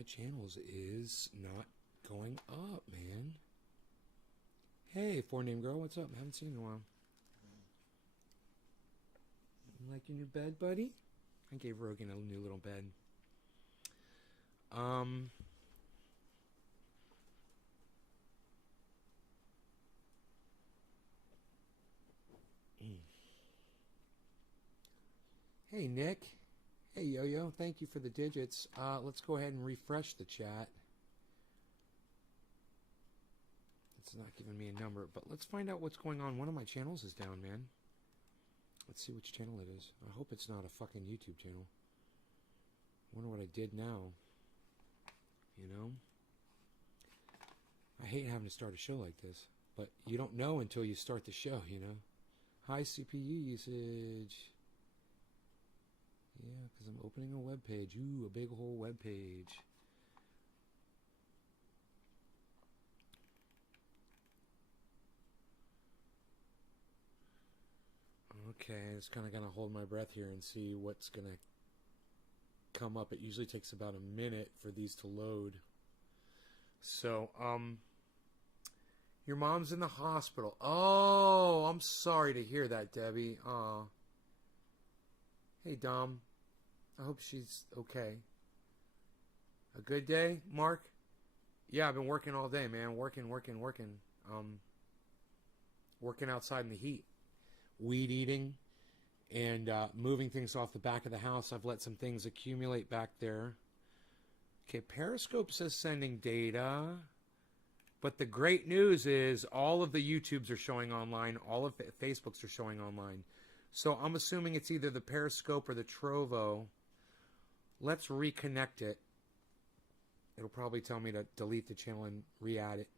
my channels is not going up, man. Hey, four-name girl, what's up? I haven't seen you in a while. You like your new bed, buddy? I gave Rogan a new little bed. Hey, Nick. Hey, Yo-Yo. Thank you for the digits. Let's go ahead and refresh the chat. It's not giving me a number, but let's find out what's going on. One of my channels is down, man. Let's see which channel it is. I hope it's not a fucking YouTube channel. Wonder what I did now. You know? I hate having to start a show like this, but you don't know until you start the show, you know? High CPU usage. Yeah, because I'm opening a web page. Ooh, a big whole web page. Okay, it's kind of going to hold my breath here and see what's going to come up. It usually takes about a minute for these to load. So, your mom's in the hospital. Oh, I'm sorry to hear that, Debbie. Hey, Dom. I hope she's okay. A good day, Mark? Yeah, I've been working all day, man. Working. Working outside in the heat. Weed eating and moving things off the back of the house. I've let some things accumulate back there. Okay, Periscope says sending data. But the great news is all of the YouTubes are showing online. All of the Facebooks are showing online. So I'm assuming it's either the Periscope or the Trovo. Let's reconnect it. It'll probably tell me to delete the channel and re-add it.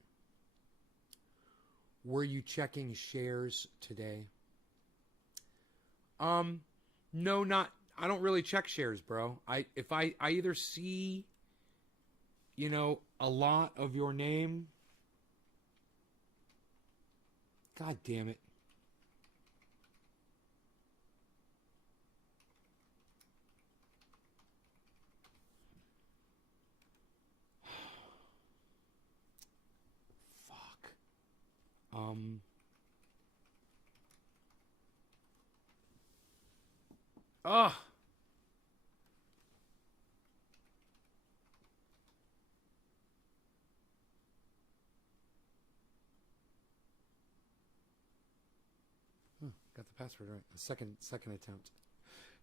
Were you checking shares today? No, not. I don't really check shares, bro. If I either see, you know, a lot of your name. God damn it. Fuck. Ugh. Got the password right. The second attempt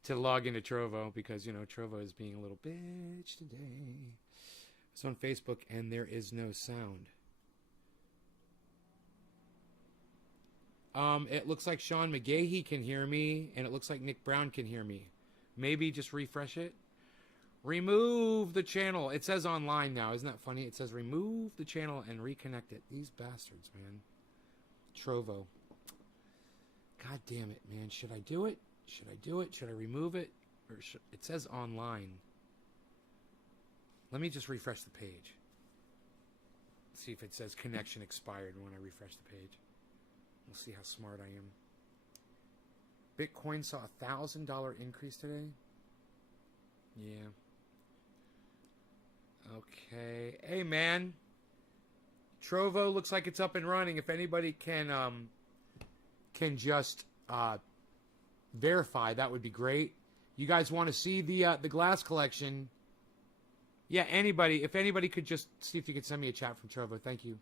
to log into Trovo because, you know, Trovo is being a little bitch today. It's on Facebook and there is no sound. It looks like Sean McGahee can hear me, and it looks like Nick Brown can hear me. Maybe just refresh it. Remove the channel. It says online now. Isn't that funny? It says remove the channel and reconnect it. These bastards, man. Trovo. God damn it, man. Should I do it? Should I do it? Should I remove it? Or it says online. Let me just refresh the page. See if it says connection expired when I refresh the page. We'll see how smart I am. Bitcoin saw a $1,000 increase today. Yeah. Okay. Hey, man. Trovo looks like it's up and running. If anybody can just verify, that would be great. You guys want to see the glass collection? Yeah, anybody. If anybody could just see if you could send me a chat from Trovo. Thank you.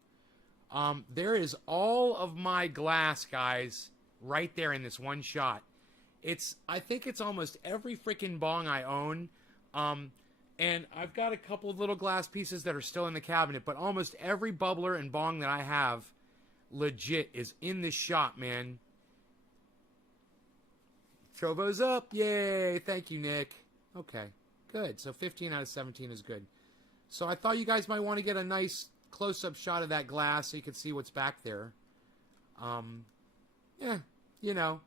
There is all of my glass, guys, right there in this one shot. I think it's almost every freaking bong I own. And I've got a couple of little glass pieces that are still in the cabinet, but almost every bubbler and bong that I have legit is in this shot, man. Trovo's up. Yay. Thank you, Nick. Okay, good. So 15 out of 17 is good. So I thought you guys might want to get a nice close-up shot of that glass so you can see what's back there. Yeah, you know,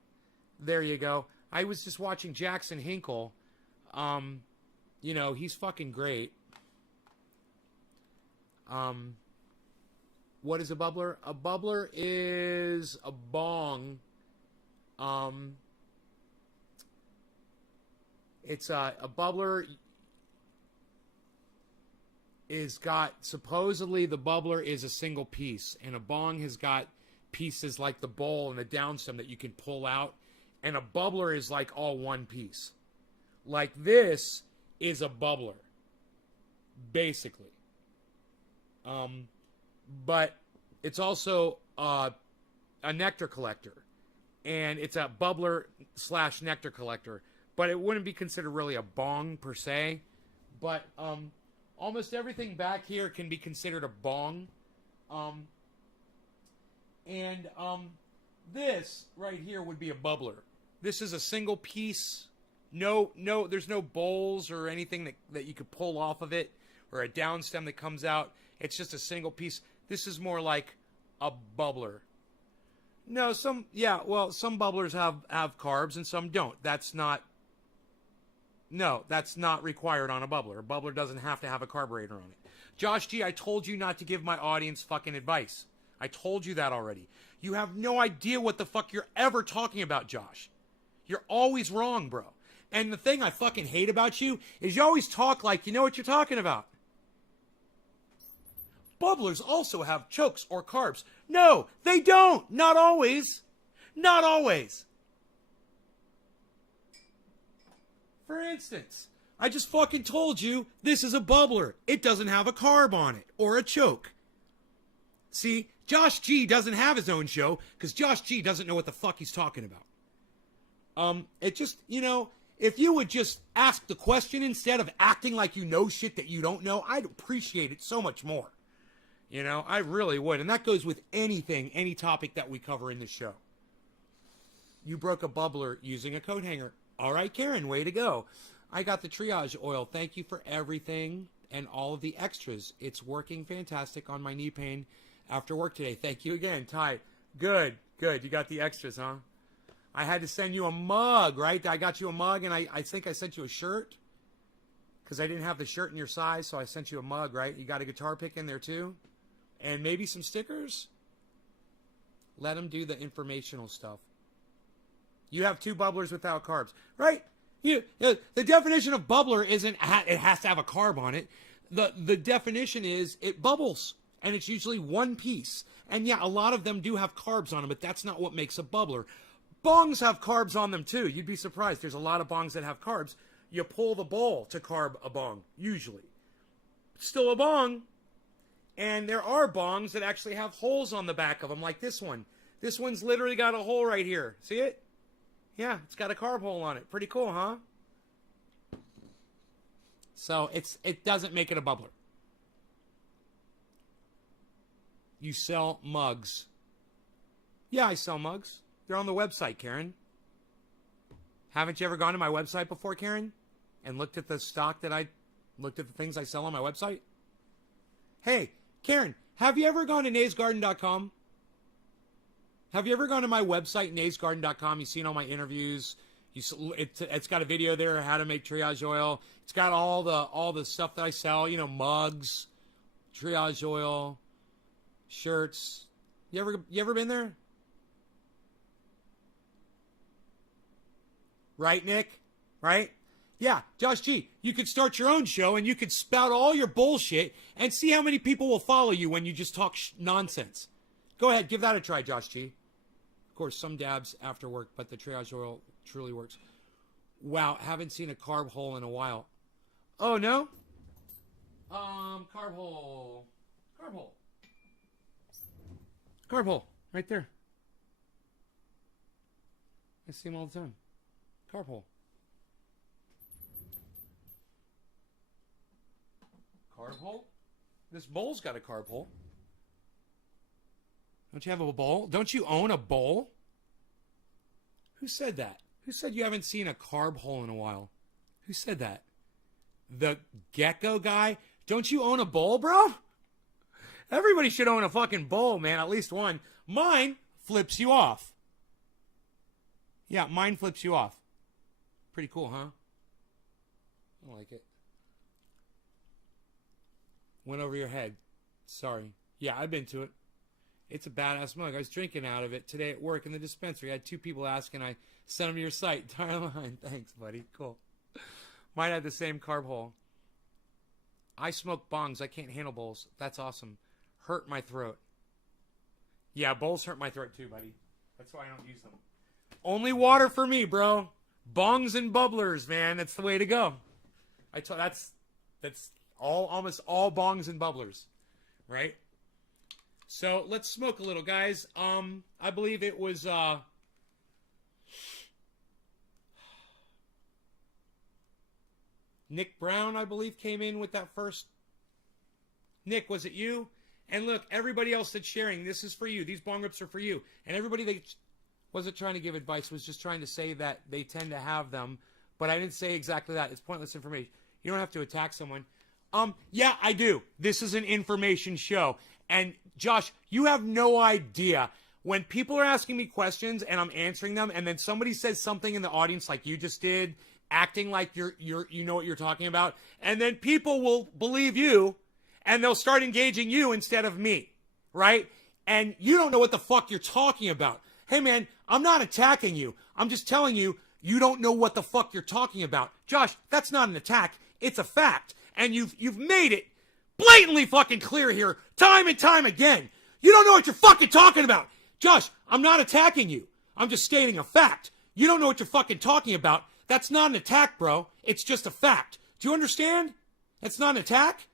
there you go. I was just watching Jackson Hinkle. You know, he's fucking great. What is a bubbler? A bubbler is a bong. It's a bubbler. is got, supposedly the bubbler is a single piece, and a bong has got pieces like the bowl and the downstem that you can pull out, and a bubbler is like all one piece. Like this is a bubbler, basically. But it's also a nectar collector, and it's a bubbler / nectar collector, but it wouldn't be considered really a bong per se. But almost everything back here can be considered a bong. This right here would be a bubbler. This is a single piece. No, there's no bowls or anything that you could pull off of it, or a downstem that comes out. It's just a single piece. This is more like a bubbler. No, some bubblers have carbs and some don't. That's not required on a bubbler. A bubbler doesn't have to have a carburetor on it. Josh G, I told you not to give my audience fucking advice. I told you that already. You have no idea what the fuck you're ever talking about, Josh. You're always wrong, bro. And the thing I fucking hate about you is you always talk like you know what you're talking about. Bubblers also have chokes or carbs. No, they don't. Not always. Not always. For instance, I just fucking told you this is a bubbler. It doesn't have a carb on it or a choke. See, Josh G doesn't have his own show because Josh G doesn't know what the fuck he's talking about. It just, if you would just ask the question instead of acting like you know shit that you don't know, I'd appreciate it so much more. I really would. And that goes with anything, any topic that we cover in the show. You broke a bubbler using a coat hanger. All right, Karen, way to go. I got the triage oil. Thank you for everything and all of the extras. It's working fantastic on my knee pain after work today. Thank you again, Ty. Good. You got the extras, huh? I had to send you a mug, right? I got you a mug, and I think I sent you a shirt because I didn't have the shirt in your size, so I sent you a mug, right? You got a guitar pick in there, too? And maybe some stickers? Let them do the informational stuff. You have 2 bubblers without carbs, right? The definition of bubbler isn't it has to have a carb on it. The definition is it bubbles, and it's usually one piece. And yeah, a lot of them do have carbs on them, but that's not what makes a bubbler. Bongs have carbs on them too. You'd be surprised. There's a lot of bongs that have carbs. You pull the bowl to carb a bong, usually. Still a bong. And there are bongs that actually have holes on the back of them, like this one. This one's literally got a hole right here. See it? Yeah, it's got a carb hole on it. Pretty cool, huh? So it doesn't make it a bubbler. You sell mugs. Yeah, I sell mugs. They're on the website, Karen. Haven't you ever gone to my website before, Karen? And looked at the looked at the things I sell on my website? Hey, Karen, have you ever gone to naysgarden.com? Have you ever gone to my website, naysgarden.com? You've seen all my interviews. It's got a video there, how to make triage oil. It's got all the stuff that I sell, mugs, triage oil, shirts. You ever been there? Right, Nick? Right? Yeah, Josh G, you could start your own show and you could spout all your bullshit and see how many people will follow you when you just talk nonsense. Go ahead, give that a try, Josh G. Of course, some dabs after work, but the triage oil truly works. Wow, haven't seen a carb hole in a while. Oh, no? Carb hole. Carb hole, right there. I see them all the time. Carb hole. Carb hole? This bowl's got a carb hole. Don't you have a bowl? Don't you own a bowl? Who said that? Who said you haven't seen a carb hole in a while? Who said that? The gecko guy? Don't you own a bowl, bro? Everybody should own a fucking bowl, man. At least one. Mine flips you off. Yeah, mine flips you off. Pretty cool, huh? I like it. Went over your head. Sorry. Yeah, I've been to it. It's a badass mug. I was drinking out of it today at work in the dispensary. I had 2 people asking. I sent them to your site. Entire line. Thanks, buddy. Cool. Might have the same carb hole. I smoke bongs. I can't handle bowls. That's awesome. Hurt my throat. Yeah, bowls hurt my throat too, buddy. That's why I don't use them. Only water for me, bro. Bongs and bubblers, man. That's the way to go. That's almost all bongs and bubblers, right? So let's smoke a little, guys. I believe it was Nick Brown, I believe, came in with that first. Nick, was it you? And look, everybody else that's sharing, this is for you. These bong rips are for you. And everybody that wasn't trying to give advice was just trying to say that they tend to have them. But I didn't say exactly that. It's pointless information. You don't have to attack someone. Yeah, I do. This is an information show. And Josh, you have no idea. When people are asking me questions and I'm answering them, and then somebody says something in the audience like you just did, acting like you know what you're talking about, and then people will believe you, and they'll start engaging you instead of me, right? And you don't know what the fuck you're talking about. Hey, man, I'm not attacking you. I'm just telling you, you don't know what the fuck you're talking about. Josh, that's not an attack. It's a fact. And you've made it blatantly fucking clear here, time and time again. You don't know what you're fucking talking about. Josh, I'm not attacking you. I'm just stating a fact. You don't know what you're fucking talking about. That's not an attack, bro. It's just a fact. Do you understand? It's not an attack.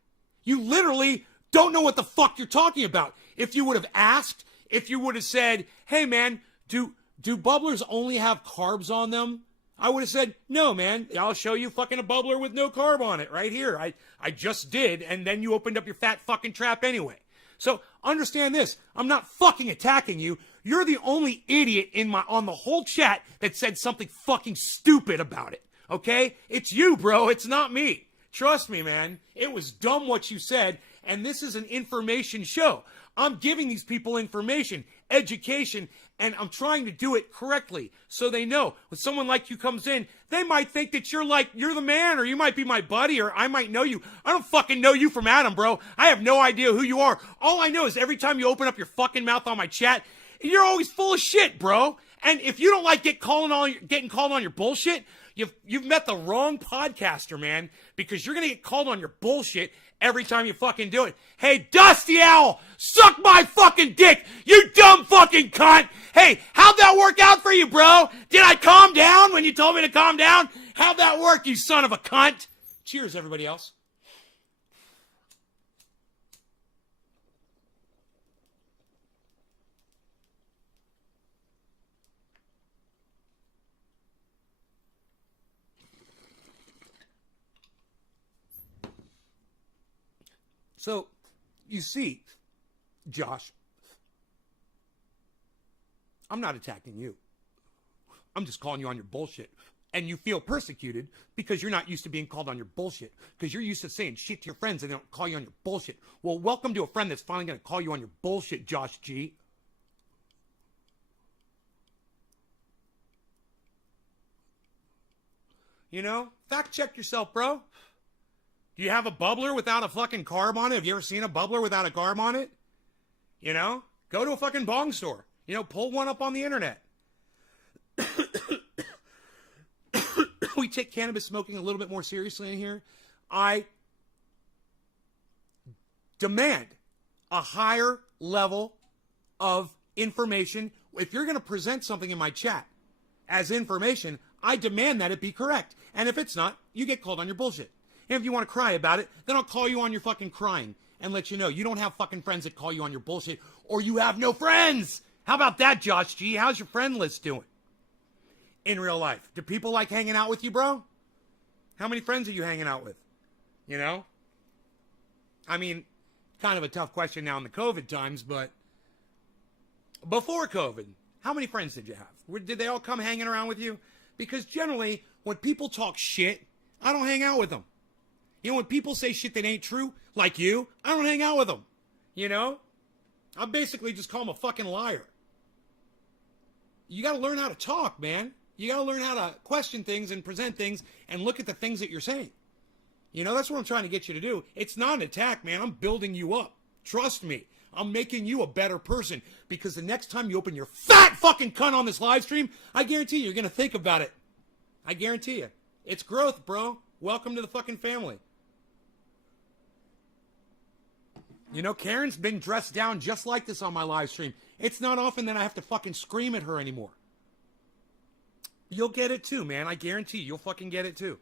You literally don't know what the fuck you're talking about. If you would have asked, if you would have said, hey, man, do bubblers only have carbs on them? I would have said, no, man, I'll show you fucking a bubbler with no carb on it right here. I just did, and then you opened up your fat fucking trap anyway. So understand this. I'm not fucking attacking you. You're the only idiot on the whole chat that said something fucking stupid about it. Okay? It's you, bro. It's not me. Trust me, man. It was dumb what you said, and this is an information show. I'm giving these people information, education, and I'm trying to do it correctly so they know. When someone like you comes in, they might think that you're the man, or you might be my buddy, or I might know you. I don't fucking know you from Adam, bro. I have no idea who you are. All I know is every time you open up your fucking mouth on my chat, you're always full of shit, bro. And if you don't like getting called on your bullshit, you've met the wrong podcaster, man, because you're going to get called on your bullshit every time you fucking do it. Hey, Dusty Owl, suck my fucking dick, you dumb fucking cunt. Hey, how'd that work out for you, bro? Did I calm down when you told me to calm down? How'd that work, you son of a cunt? Cheers, everybody else. So, you see, Josh, I'm not attacking you. I'm just calling you on your bullshit. And you feel persecuted because you're not used to being called on your bullshit. Because you're used to saying shit to your friends and they don't call you on your bullshit. Well, welcome to a friend that's finally going to call you on your bullshit, Josh G. You know, fact check yourself, bro. Do you have a bubbler without a fucking carb on it? Have you ever seen a bubbler without a carb on it? You know? Go to a fucking bong store. You know, pull one up on the internet. We take cannabis smoking a little bit more seriously in here. I demand a higher level of information. If you're going to present something in my chat as information, I demand that it be correct. And if it's not, you get called on your bullshit. And if you want to cry about it, then I'll call you on your fucking crying and let you know you don't have fucking friends that call you on your bullshit, or you have no friends. How about that, Josh G? How's your friend list doing in real life? Do people like hanging out with you, bro? How many friends are you hanging out with? You know? I mean, kind of a tough question now in the COVID times, but before COVID, how many friends did you have? Did they all come hanging around with you? Because generally, when people talk shit, I don't hang out with them. You know, when people say shit that ain't true, like you, I don't hang out with them. You know? I basically just call them a fucking liar. You got to learn how to talk, man. You got to learn how to question things and present things and look at the things that you're saying. You know, that's what I'm trying to get you to do. It's not an attack, man. I'm building you up. Trust me. I'm making you a better person, because the next time you open your fat fucking cunt on this live stream, I guarantee you're going to think about it. I guarantee you. It's growth, bro. Welcome to the fucking family. You know, Karen's been dressed down just like this on my live stream. It's not often that I have to fucking scream at her anymore. You'll get it too, man. I guarantee you'll fucking get it too.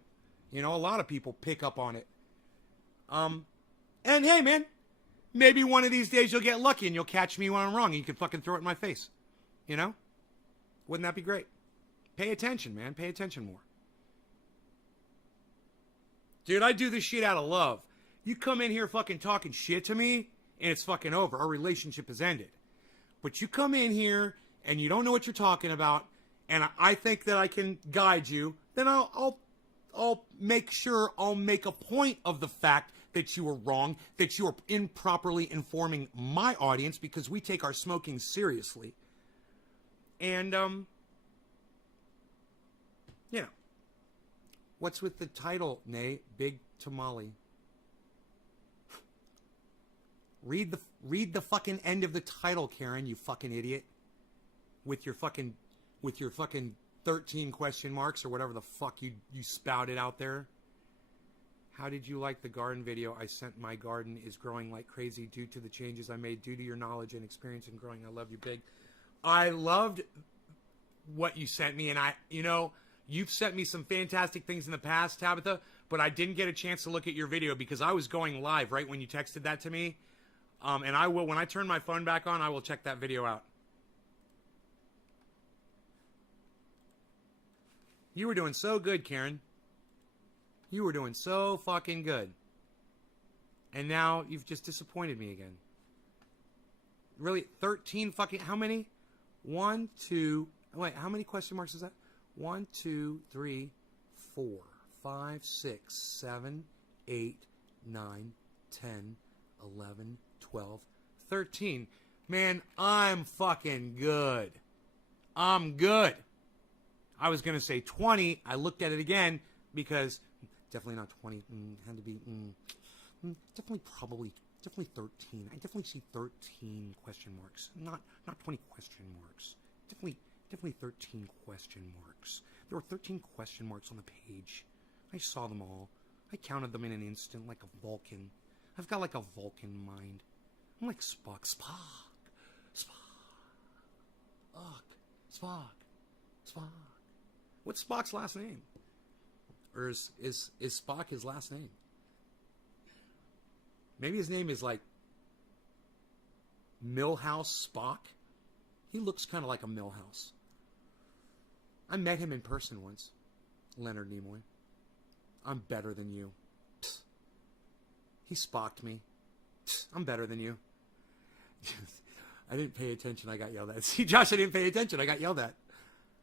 You know, a lot of people pick up on it. And hey, man, maybe one of these days you'll get lucky and you'll catch me when I'm wrong and you can fucking throw it in my face. You know? Wouldn't that be great? Pay attention, man. Pay attention more. Dude, I do this shit out of love. You come in here fucking talking shit to me, and it's fucking over. Our relationship has ended. But you come in here, and you don't know what you're talking about, and I think that I can guide you, then I'll make sure I'll make a point of the fact that you were wrong, that you are improperly informing my audience, because we take our smoking seriously. And, you know. What's with the title, Nay? Big Tamale. Read the fucking end of the title, Karen, you fucking idiot. With your fucking 13 question marks or whatever the fuck you spouted out there. How did you like the garden video I sent? My garden is growing like crazy due to the changes I made, due to your knowledge and experience in growing. I love you big. I loved what you sent me, and you've sent me some fantastic things in the past, Tabitha, but I didn't get a chance to look at your video because I was going live right when you texted that to me. And I will, when I turn my phone back on, I will check that video out. You were doing so good, Karen. You were doing so fucking good. And now you've just disappointed me again. Really? 13 fucking, how many? 1, 2, wait, how many question marks is that? 1, 2, 3, 4, 5, 6, 7, 8, 9, 10, 11, 12, 13. Man, I'm fucking good. I'm good. I was going to say 20. I looked at it again because definitely not 20. Had to be definitely 13. I definitely see 13 question marks. Not 20 question marks. Definitely 13 question marks. There were 13 question marks on the page. I saw them all. I counted them in an instant like a Vulcan. I've got like a Vulcan mind. I'm like Spock. Spock. What's Spock's last name? Or is Spock his last name? Maybe his name is like Milhouse Spock. He looks kind of like a Milhouse. I met him in person once. Leonard Nimoy. I'm better than you. Psst. He Spocked me. Psst. I'm better than you. I didn't pay attention. I got yelled at. See, Josh, I didn't pay attention. I got yelled at.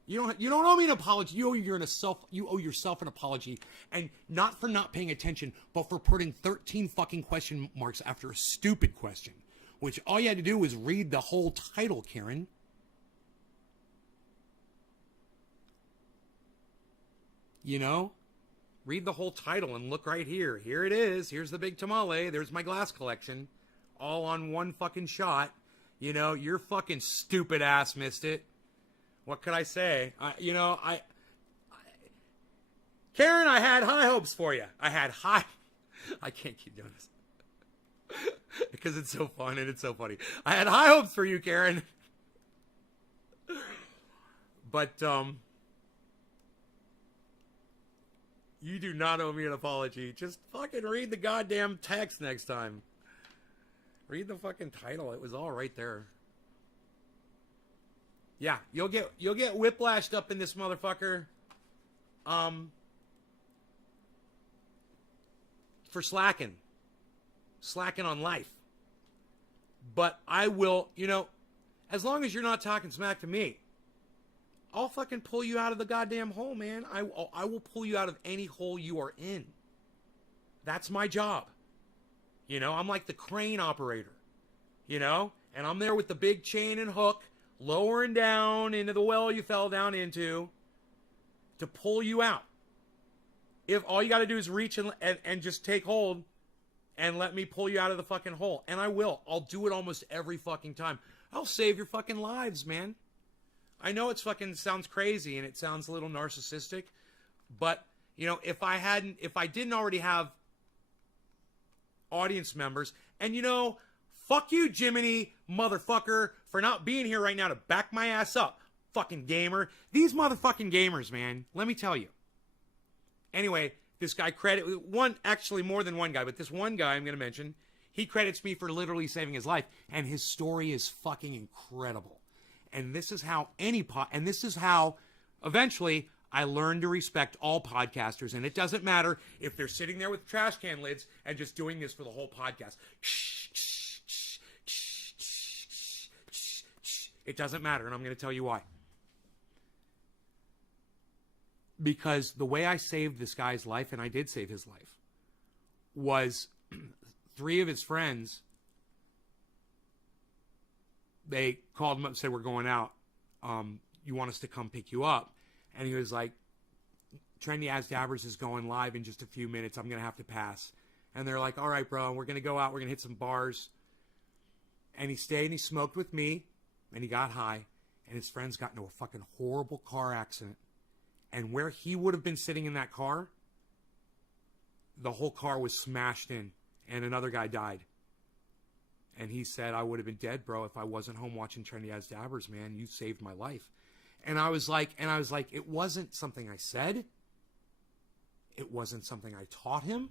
You don't owe me an apology. You owe yourself an apology, and not for not paying attention, but for putting 13 fucking question marks after a stupid question, which all you had to do was read the whole title, Karen. You know? Read the whole title and look right here. Here it is. Here's the big tamale. There's my glass collection. All on one fucking shot. You know, your fucking stupid ass missed it. What could I say? Karen, I had high hopes for you. I can't keep doing this. Because it's so fun and it's so funny. I had high hopes for you, Karen. But, you do not owe me an apology. Just fucking read the goddamn text next time. Read the fucking title. It was all right there. Yeah, you'll get whiplashed up in this motherfucker. For slacking on life. But I will, as long as you're not talking smack to me, I'll fucking pull you out of the goddamn hole, man. I will pull you out of any hole you are in. That's my job. I'm like the crane operator, and I'm there with the big chain and hook, lowering down into the well you fell down into to pull you out. If all you got to do is reach and just take hold and let me pull you out of the fucking hole. And I will. I'll do it almost every fucking time. I'll save your fucking lives, man. I know it's fucking sounds crazy and it sounds a little narcissistic, but if I didn't already have audience members, and Fuck you, Jiminy, motherfucker, for not being here right now to back my ass up. Fucking gamer. These motherfucking gamers, man. Let me tell you. Anyway, this guy actually more than one guy, but this one guy I'm going to mention, he credits me for literally saving his life. And his story is fucking incredible. And this is how eventually I learned to respect all podcasters. And it doesn't matter if they're sitting there with trash can lids and just doing this for the whole podcast. It doesn't matter, and I'm going to tell you why. Because the way I saved this guy's life, and I did save his life, was 3 of his friends, they called him up and said, we're going out. You want us to come pick you up? And he was like, Trendy As Dabbers is going live in just a few minutes. I'm going to have to pass. And they're like, all right, bro, we're going to go out. We're going to hit some bars. And he stayed and he smoked with me. And he got high. And his friends got into a fucking horrible car accident. And where he would have been sitting in that car, the whole car was smashed in. And another guy died. And he said, I would have been dead, bro, if I wasn't home watching Trendy As Dabbers, man. You saved my life. And I was like, it wasn't something I said. It wasn't something I taught him.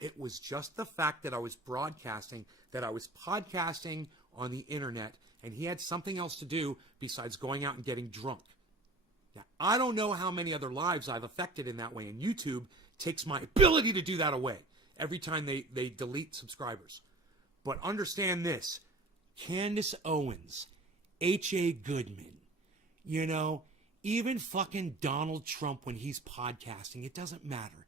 It was just the fact that I was broadcasting, that I was podcasting on the internet, and he had something else to do besides going out and getting drunk. Now, I don't know how many other lives I've affected in that way, and YouTube takes my ability to do that away every time they delete subscribers. But understand this, Candace Owens, H.A. Goodman, even fucking Donald Trump when he's podcasting, it doesn't matter.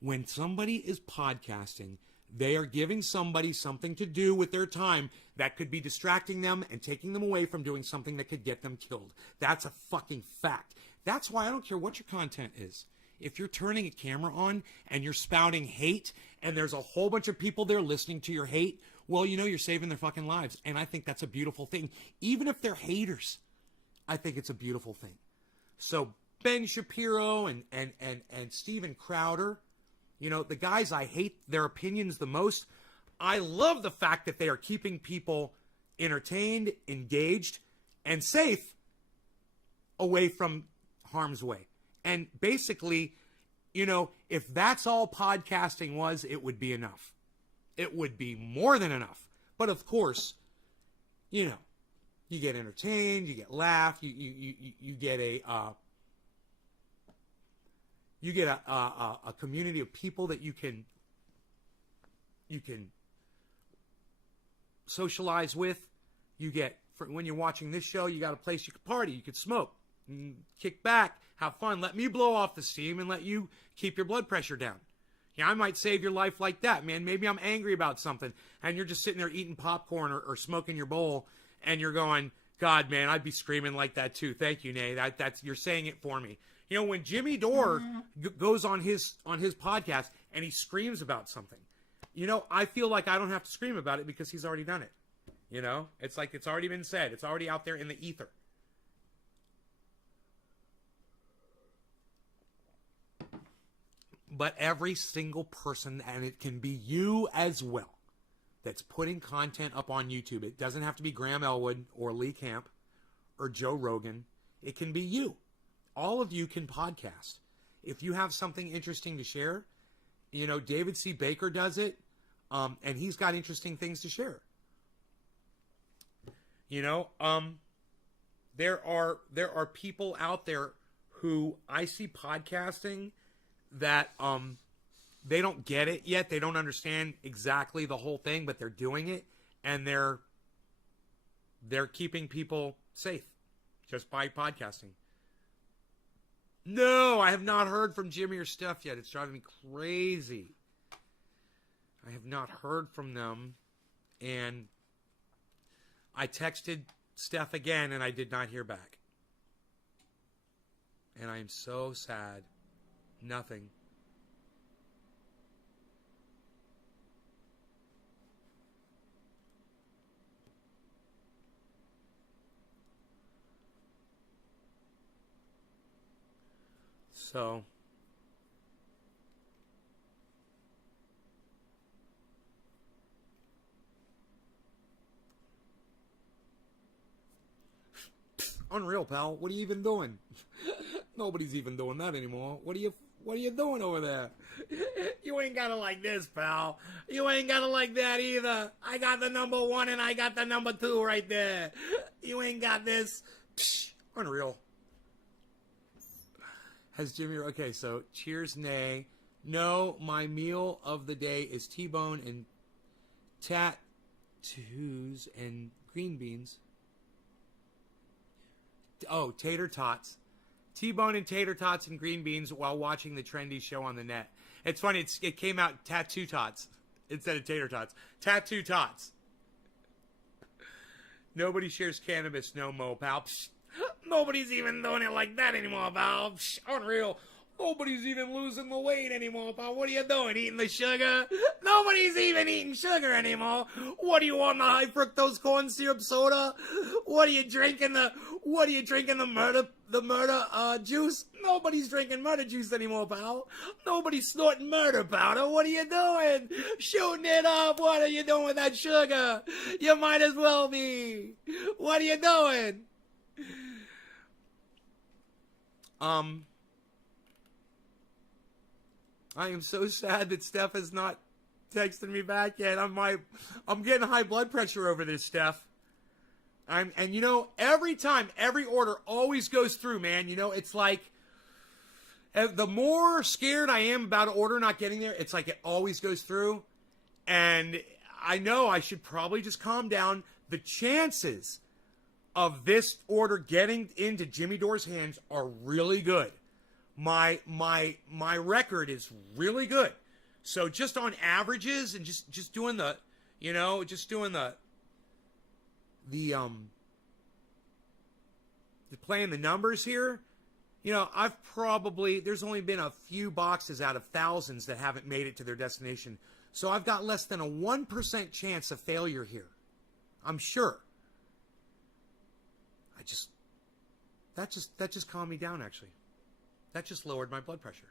When somebody is podcasting, they are giving somebody something to do with their time that could be distracting them and taking them away from doing something that could get them killed. That's a fucking fact. That's why I don't care what your content is. If you're turning a camera on and you're spouting hate and there's a whole bunch of people there listening to your hate, well, you're saving their fucking lives. And I think that's a beautiful thing. Even if they're haters, I think it's a beautiful thing. So Ben Shapiro and Steven Crowder, the guys I hate their opinions the most, I love the fact that they are keeping people entertained, engaged, and safe away from harm's way. And basically, if that's all podcasting was, it would be enough. It would be more than enough. But of course, you get entertained, you get laughed, you get a community of people that you can socialize with. You get, when you're watching this show, you got a place you could party, you could smoke, kick back, have fun. Let me blow off the steam and let you keep your blood pressure down. I might save your life like that, man. Maybe I'm angry about something, and you're just sitting there eating popcorn or smoking your bowl, and you're going, God, man, I'd be screaming like that too. Thank you, Nay. That's you're saying it for me. When Jimmy Dore goes on his podcast and he screams about something, I feel like I don't have to scream about it because he's already done it. It's like it's already been said. It's already out there in the ether. But every single person, and it can be you as well, that's putting content up on YouTube. It doesn't have to be Graham Elwood or Lee Camp or Joe Rogan. It can be you. All of you can podcast. If you have something interesting to share, David C. Baker does it, and he's got interesting things to share. There are people out there who I see podcasting that they don't get it yet. They don't understand exactly the whole thing, but they're doing it, and they're keeping people safe just by podcasting. No, I have not heard from Jimmy or Steph yet. It's driving me crazy. I have not heard from them, and I texted Steph again, and I did not hear back. And I am so sad. Nothing. So, Unreal, pal. What are you even doing? Nobody's even doing that anymore. What are you doing over there? You ain't got it like this, pal. You ain't got it like that either. I got the number 1 and I got the number 2 right there. You ain't got this. Psh, unreal. Has Jimmy... Okay, so cheers, nay. No, my meal of the day is T-bone and tattoos and green beans. Oh, tater tots. T-bone and tater tots and green beans while watching the trendy show on the net. It's funny, it came out tattoo tots instead of tater tots. Tattoo tots. Nobody shares cannabis no mo, pal. Psh, nobody's even doing it like that anymore, pal. Psh, unreal. Nobody's even losing the weight anymore, pal. What are you doing? Eating the sugar? Nobody's even eating sugar anymore. What are you on, the high fructose corn syrup soda? What are you drinking? The murder juice? Nobody's drinking murder juice anymore, pal. Nobody's snorting murder powder. What are you doing? Shooting it up. What are you doing with that sugar? You might as well be. What are you doing? I am so sad that Steph has not texted me back yet. I'm getting high blood pressure over this, Steph. And you know, every time, every order always goes through, man. You know, it's like the more scared I am about an order not getting there, it's like it always goes through. And I know I should probably just calm down. The chances of this order getting into Jimmy Dore's hands are really good. My record is really good. So just on averages and just doing the, you know, playing the numbers here, you know, there's only been a few boxes out of thousands that haven't made it to their destination. So I've got less than a 1% chance of failure here. I'm sure. That just calmed me down, actually. That just lowered my blood pressure.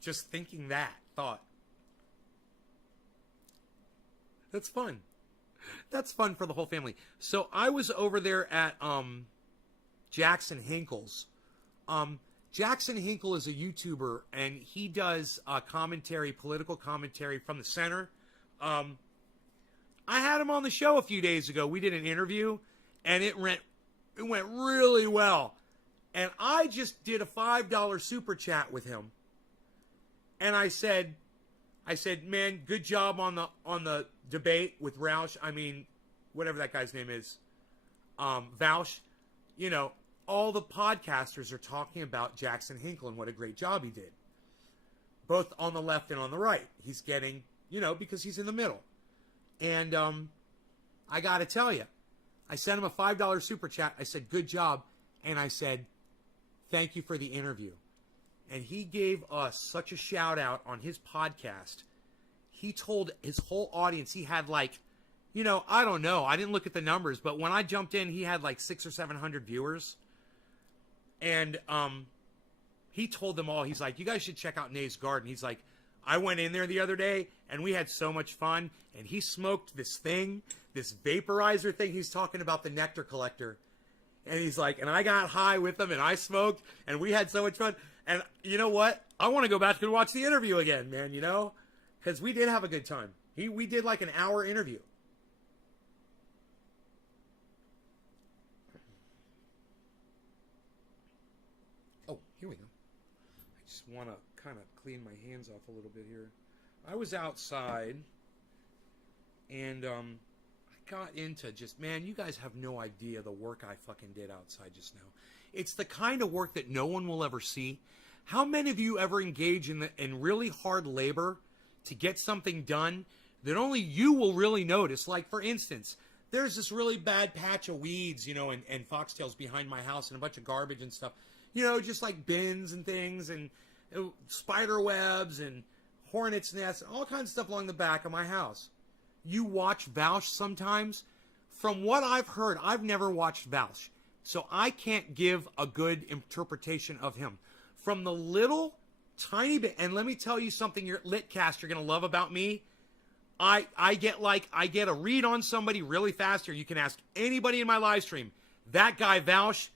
Just thinking that thought. That's fun. That's fun for the whole family. So I was over there at Jackson Hinkle's. Jackson Hinkle is a YouTuber, and he does commentary, political commentary from the center. I had him on the show a few days ago. We did an interview, and it went really well. And I just did a $5 super chat with him. And I said, man, good job on the debate with Roush. I mean, whatever that guy's name is. Vouch. You know, all the podcasters are talking about Jackson Hinkle and what a great job he did. Both on the left and on the right. He's getting, you know, because he's in the middle. And I got to tell you, I sent him a $5 super chat. I said, good job. And I said, thank you for the interview. And he gave us such a shout out on his podcast. He told his whole audience he had like, you know, I don't know. I didn't look at the numbers, but when I jumped in, he had like 600 or 700 viewers. And he told them all, he's like, you guys should check out Nate's Garden. He's like, I went in there the other day and we had so much fun. And he smoked this thing, this vaporizer thing. He's talking about the nectar collector. And he's like, and I got high with him and I smoked and we had so much fun. And you know what? I want to go back and watch the interview again, man, you know? Because we did have a good time. We did like an hour interview. Oh, here we go. I just want to kind of clean my hands off a little bit here. I was outside and I got into just, man, you guys have no idea the work I fucking did outside just now. It's the kind of work that no one will ever see. How many of you ever engage in really hard labor to get something done that only you will really notice? Like, for instance, there's this really bad patch of weeds, you know, and foxtails behind my house and a bunch of garbage and stuff. You know, just like bins and things and spider webs and hornets' nests, all kinds of stuff along the back of my house. You watch Vouch sometimes. From what I've heard, I've never watched Vouch, so I can't give a good interpretation of him. From the little tiny bit, and let me tell you something, your Litcast, you're going to love about me. I get a read on somebody really fast, or you can ask anybody in my live stream. That guy, Vaush,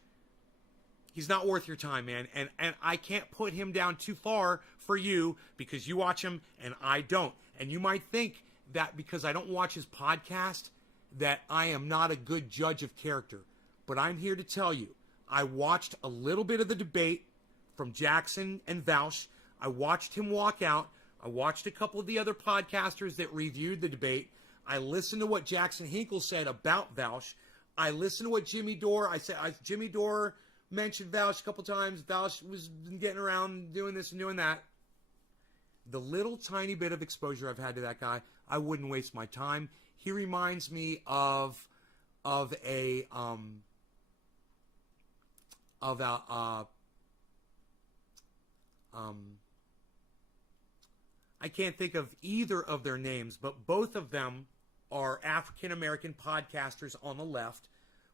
he's not worth your time, man. And I can't put him down too far for you because you watch him and I don't. And you might think that because I don't watch his podcast that I am not a good judge of character. But I'm here to tell you, I watched a little bit of the debate from Jackson and Vaush. I watched him walk out. I watched a couple of the other podcasters that reviewed the debate. I listened to what Jackson Hinkle said about Vaush. I listened to what Jimmy Dore, Jimmy Dore mentioned Vaush a couple times. Vaush was getting around doing this and doing that. The little tiny bit of exposure I've had to that guy, I wouldn't waste my time. He reminds me of a I can't think of either of their names, but both of them are African-American podcasters on the left.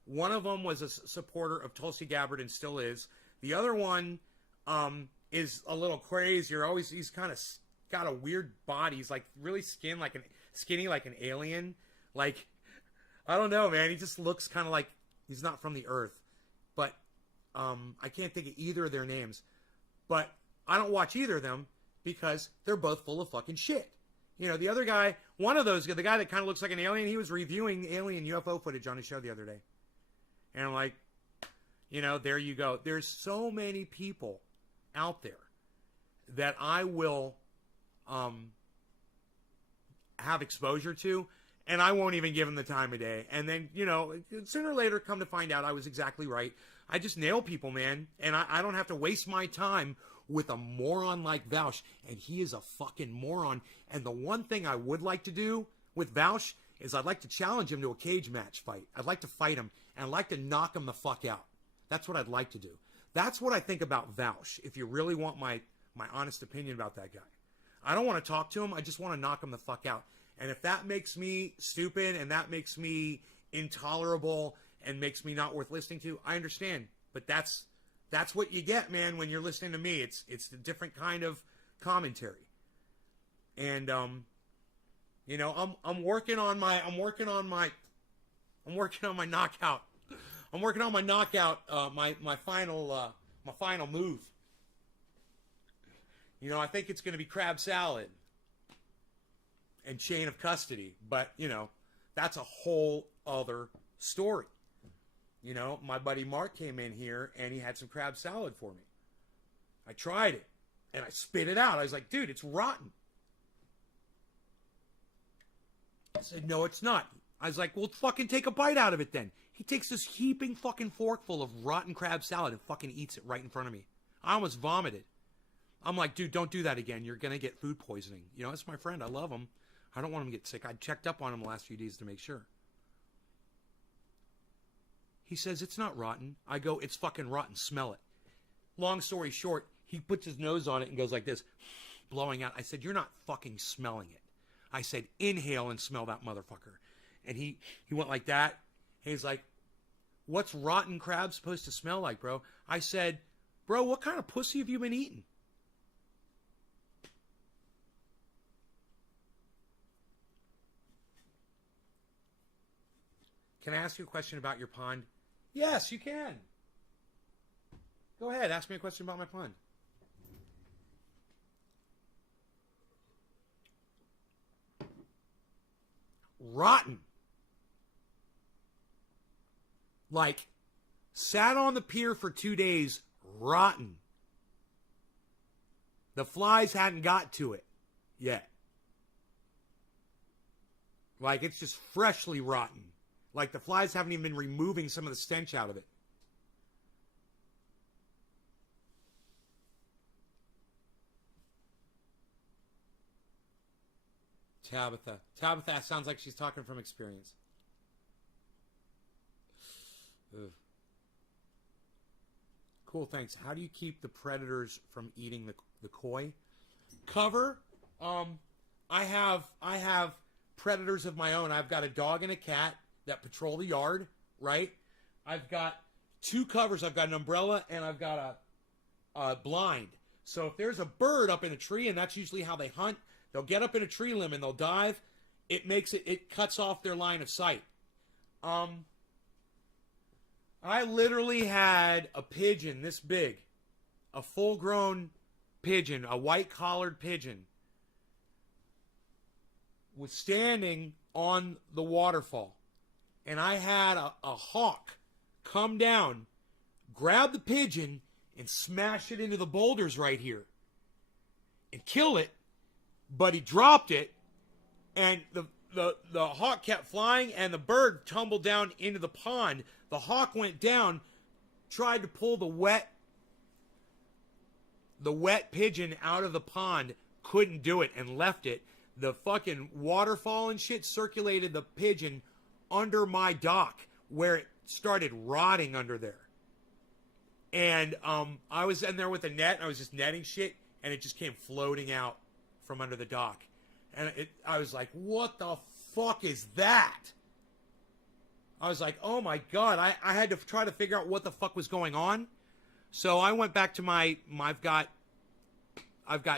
One of them was a supporter of Tulsi Gabbard and still is. The other one is a little crazier. He's kind of got a weird body. He's like really skinny like an alien. Like, I don't know, man. He just looks kind of like he's not from the earth. But I can't think of either of their names. But I don't watch either of them because they're both full of fucking shit. You know, the other guy, one of those, the guy that kind of looks like an alien, he was reviewing alien UFO footage on his show the other day. And I'm like, you know, there you go. There's so many people out there that I will have exposure to, and I won't even give them the time of day. And then, you know, sooner or later, come to find out I was exactly right. I just nail people, man. And I don't have to waste my time with a moron like Vaush. And he is a fucking moron. And the one thing I would like to do with Vaush is I'd like to challenge him to a cage match fight. I'd like to fight him, and I'd like to knock him the fuck out. That's what I'd like to do. That's what I think about Vaush, if you really want my honest opinion about that guy. I don't want to talk to him. I just want to knock him the fuck out. And if that makes me stupid and that makes me intolerable and makes me not worth listening to, I understand. But that's what you get, man, when you're listening to me. It's a different kind of commentary. And you know, I'm working on my knockout. I'm working on my knockout, my final move. You know, I think it's going to be crab salad and chain of custody, but you know, that's a whole other story. You know, my buddy Mark came in here and he had some crab salad for me. I tried it and I spit it out. I was like, dude, it's rotten. I said, no, it's not. I was like, well, fucking take a bite out of it then. He takes this heaping fucking fork full of rotten crab salad and fucking eats it right in front of me. I almost vomited. I'm like, dude, don't do that again. You're going to get food poisoning. You know, it's my friend. I love him. I don't want him to get sick. I checked up on him the last few days to make sure. He says, it's not rotten. I go, it's fucking rotten. Smell it. Long story short, he puts his nose on it and goes like this, blowing out. I said, you're not fucking smelling it. I said, inhale and smell that motherfucker. And he went like that. And he's like, what's rotten crab supposed to smell like, bro? I said, bro, what kind of pussy have you been eating? Can I ask you a question about your pond? Yes, you can. Go ahead, ask me a question about my pond. Rotten. Like, sat on the pier for 2 days, rotten. The flies hadn't got to it yet. Like, it's just freshly rotten. Like, the flies haven't even been removing some of the stench out of it. Tabitha. Tabitha sounds like she's talking from experience. Ugh. Cool, thanks. How do you keep the predators from eating the koi? Cover. I have predators of my own. I've got a dog and a cat that patrol the yard, right? I've got 2 covers. I've got an umbrella and I've got a blind. So if there's a bird up in a tree, and that's usually how they hunt, they'll get up in a tree limb and they'll dive. it cuts off their line of sight. I literally had a pigeon this big, a full-grown pigeon, a white-collared pigeon, was standing on the waterfall. And I had a hawk come down, grab the pigeon, and smash it into the boulders right here. And kill it, but he dropped it, and the hawk kept flying, and the bird tumbled down into the pond. The hawk went down, tried to pull the wet pigeon out of the pond, couldn't do it, and left it. The fucking waterfall and shit circulated the pigeon under my dock, where it started rotting under there. And I was in there with a net, and I was just netting shit, and it just came floating out from under the dock. And I was like, what the fuck is that? I was like, oh my God. I had to try to figure out what the fuck was going on. So I went back to I've got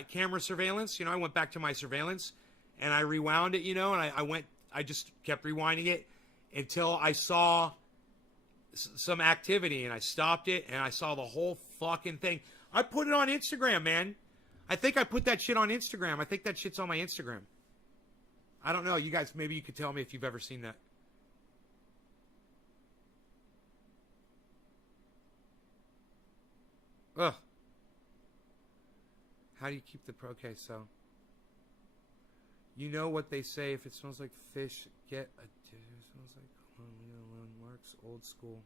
camera surveillance. I went back to my surveillance, and I rewound it, and I just kept rewinding it until I saw some activity, and I stopped it, and I saw the whole fucking thing. I put it on Instagram, man. I think I put that shit on Instagram. I think that shit's on my Instagram. I don't know. You guys, maybe you could tell me if you've ever seen that. Ugh. How do you keep the... Okay, so... You know what they say. If it smells like fish, get a... It smells like landmarks, old school.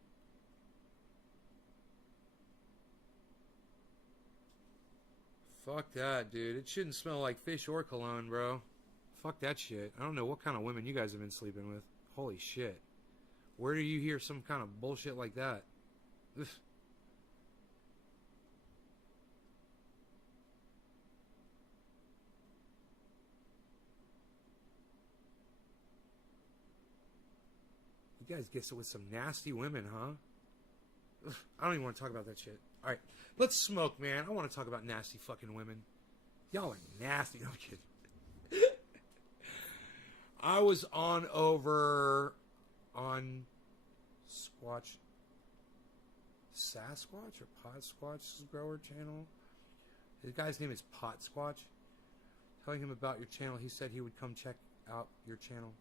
Fuck that, dude. It shouldn't smell like fish or cologne, bro. Fuck that shit. I don't know what kind of women you guys have been sleeping with. Holy shit. Where do you hear some kind of bullshit like that? Ugh. You guys get with some nasty women, huh? Ugh, I don't even want to talk about that shit. All right, let's smoke, man. I want to talk about nasty fucking women. Y'all are nasty. No, I'm kidding. I was on Squatch, Sasquatch or Pot Squatch grower channel. The guy's name is Pot Squatch. Telling him about your channel, he said he would come check out your channel.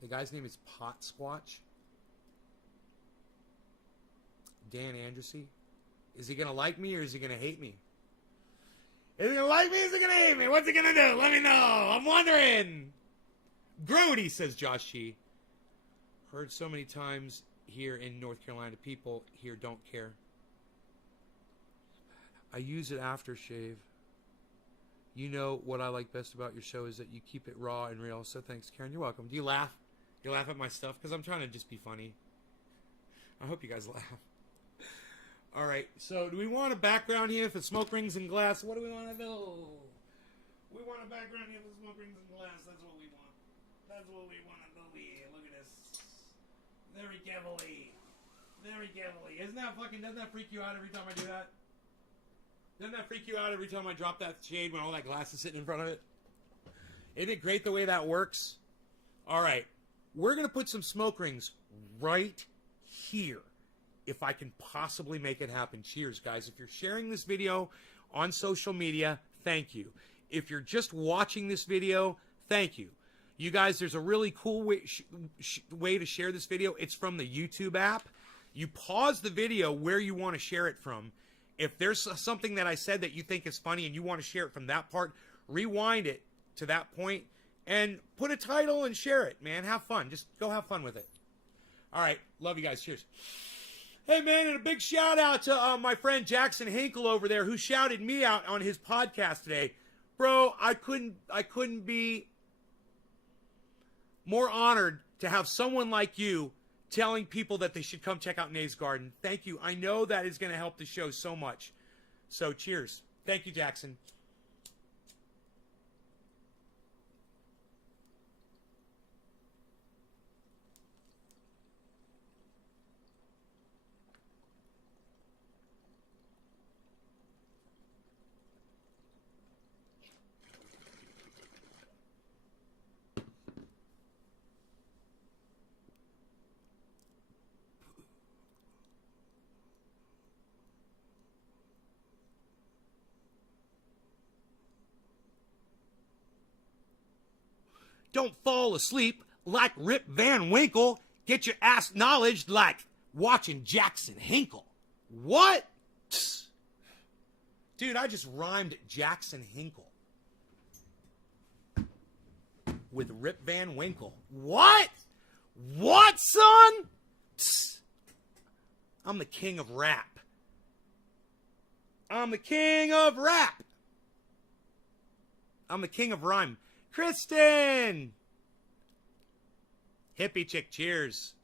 The guy's name is Pot Squatch. Dan Andressy. Is he going to like me or is he going to hate me? Is he going to like me or is he going to hate me? What's he going to do? Let me know. I'm wondering. Grody, says Josh Shee. Heard so many times here in North Carolina, people here don't care. I use it after shave. You know what I like best about your show is that you keep it raw and real. So thanks, Karen. You're welcome. Do you laugh? You laugh at my stuff? Because I'm trying to just be funny. I hope you guys laugh. All right. So do we want a background here for smoke rings and glass? What do we want to do? We want a background here for smoke rings and glass. That's what we want. That's what we want to do here. Look at this. Very carefully. Very carefully. Doesn't that freak you out every time I do that? Doesn't that freak you out every time I drop that shade when all that glass is sitting in front of it? Isn't it great the way that works? All right. We're going to put some smoke rings right here, if I can possibly make it happen. Cheers, guys. If you're sharing this video on social media, thank you. If you're just watching this video, thank you. You guys, there's a really cool way to share this video. It's from the YouTube app. You pause the video where you want to share it from. If there's something that I said that you think is funny and you want to share it from that part, rewind it to that point and put a title and share it, man. Have fun. Just go have fun with it. All right. Love you guys. Cheers. Hey, man, and a big shout out to my friend Jackson Hinkle over there who shouted me out on his podcast today. Bro, I couldn't be more honored to have someone like you telling people that they should come check out Nays Garden. Thank you. I know that is going to help the show so much. So cheers. Thank you, Jackson. Don't fall asleep like Rip Van Winkle. Get your ass knowledge like watching Jackson Hinkle. What? Dude, I just rhymed Jackson Hinkle with Rip Van Winkle. What? What, son? I'm the king of rap. I'm the king of rap. I'm the king of rhyme. Kristen! Hippie chick, cheers.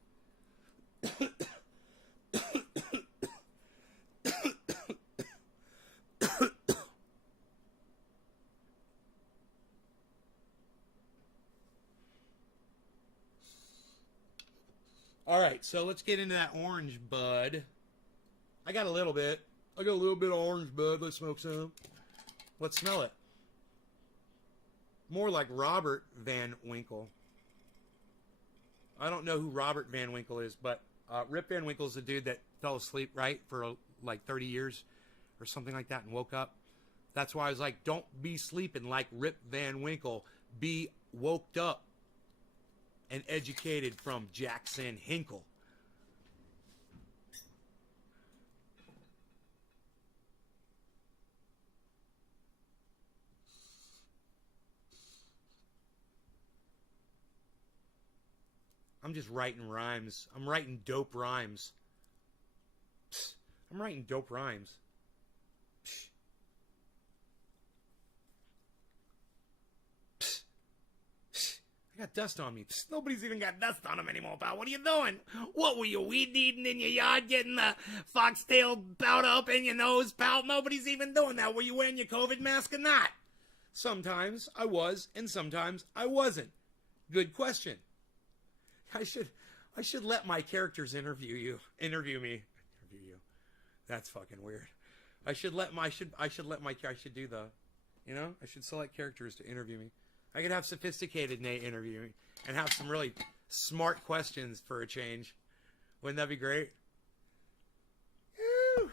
All right, so let's get into that orange, bud. I got a little bit. I got a little bit of orange, bud. Let's smoke some. Let's smell it. More like Robert Van Winkle. I don't know who Robert Van Winkle is, but Rip Van Winkle is the dude that fell asleep, right, for like 30 years or something like that and woke up. That's why I was like, don't be sleeping like Rip Van Winkle. Be woked up and educated from Jackson Hinkle. I'm just writing rhymes. I'm writing dope rhymes. I'm writing dope rhymes. I got dust on me. Nobody's even got dust on them anymore, pal. What are you doing? What were you, weed eating in your yard, getting the foxtail powder up in your nose, pal? Nobody's even doing that. Were you wearing your COVID mask or not? Sometimes I was, and sometimes I wasn't. Good question. I should let my characters interview me. Interview you. That's fucking weird. I should do the, you know, I should select characters to interview me. I could have sophisticated Nate interview me and have some really smart questions for a change. Wouldn't that be great? Woo.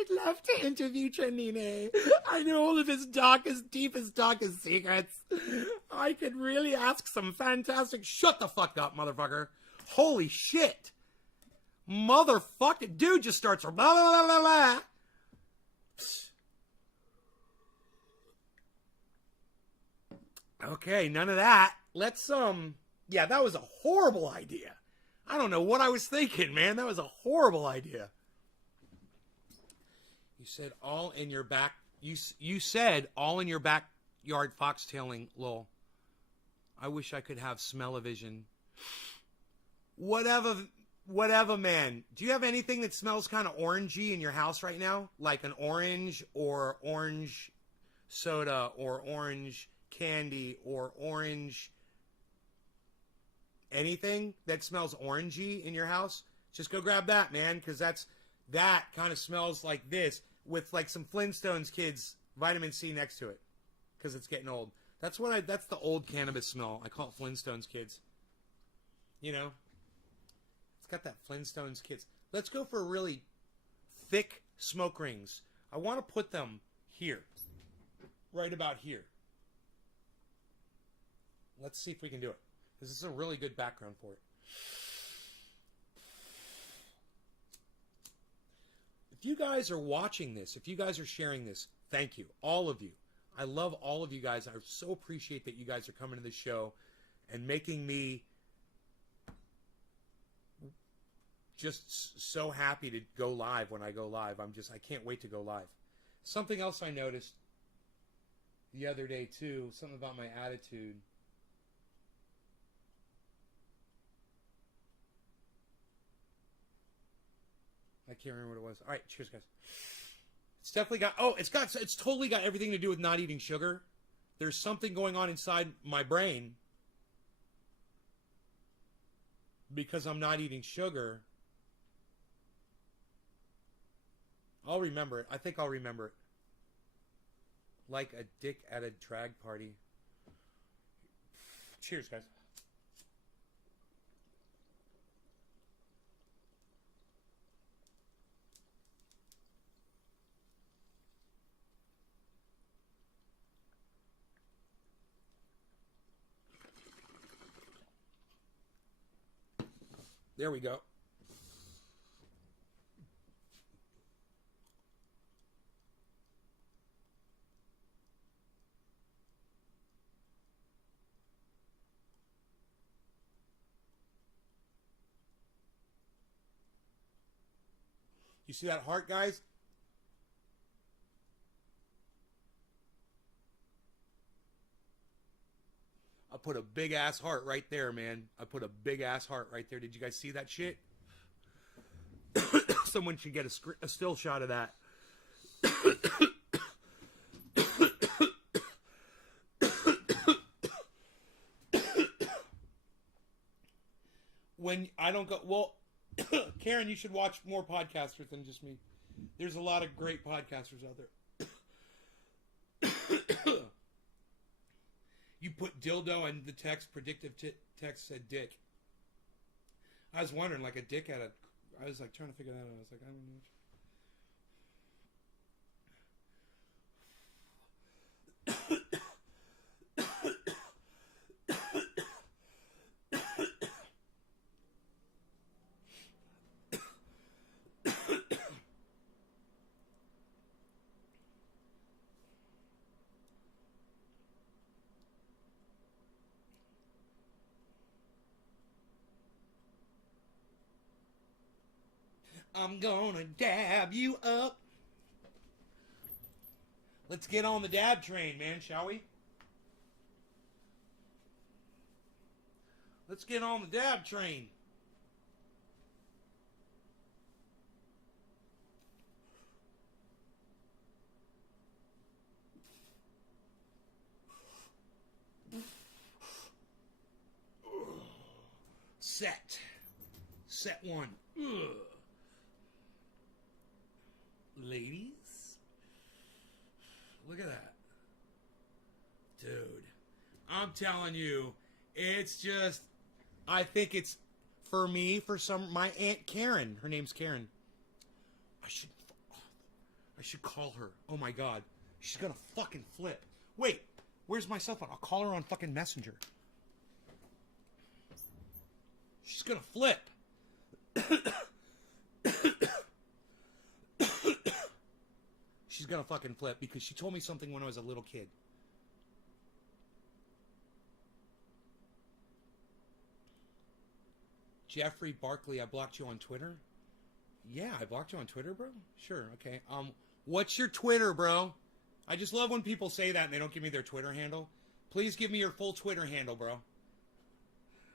I'd love to interview Chanine. I know all of his darkest, deepest, darkest secrets. I could really ask some fantastic... Shut the fuck up, motherfucker. Holy shit. Motherfucker. Dude just starts... Blah, blah, blah, blah, blah. Okay, none of that. Let's, yeah, that was a horrible idea. I don't know what I was thinking, man. That was a horrible idea. You said all in your back... You said all in your backyard foxtailing, lol. I wish I could have smell-o-vision. Whatever, man. Do you have anything that smells kind of orangey in your house right now? Like an orange or orange soda or orange candy or orange anything that smells orangey in your house? Just go grab that, man, because that kind of smells like this with like some Flintstones kids vitamin C next to it because it's getting old. That's the old cannabis smell. I call it Flintstones kids. You know? It's got that Flintstones kids. Let's go for really thick smoke rings. I want to put them here. Right about here. Let's see if we can do it. This is a really good background for it. If you guys are watching this, if you guys are sharing this, thank you. All of you. I love all of you guys. I so appreciate that you guys are coming to the show and making me just so happy to go live when I go live. I can't wait to go live. Something else I noticed the other day too, something about my attitude. I can't remember what it was. All right, cheers, guys. It's definitely got... Oh, it's totally got everything to do with not eating sugar. There's something going on inside my brain because I'm not eating sugar. I'll remember it. I think I'll remember it. Like a dick at a drag party. Cheers, guys. There we go. You see that heart, guys? I put a big ass heart right there, man. I put a big ass heart right there. Did you guys see that shit? Someone should get a still shot of that. When I don't go, well, Karen, you should watch more podcasters than just me. There's a lot of great podcasters out there. You put dildo and the text, predictive text said dick. I was wondering, like a dick had a... I was like trying to figure that out. I was like, I don't know. I'm gonna dab you up. Let's get on the dab train, man, shall we? Let's get on the dab train. Set one. Ugh. Ladies, look at that. Dude, I'm telling you, it's just, I think it's, for me, my Aunt Karen, her name's Karen. I should call her. Oh my God. She's gonna fucking flip. Wait, where's my cell phone? I'll call her on fucking Messenger. She's gonna flip. She's gonna fucking flip because she told me something when I was a little kid. Jeffrey Barkley, I blocked you on Twitter. Yeah, I blocked you on Twitter, bro. Sure, okay. What's your Twitter, bro? I just love when people say that and they don't give me their Twitter handle. Please give me your full Twitter handle, bro.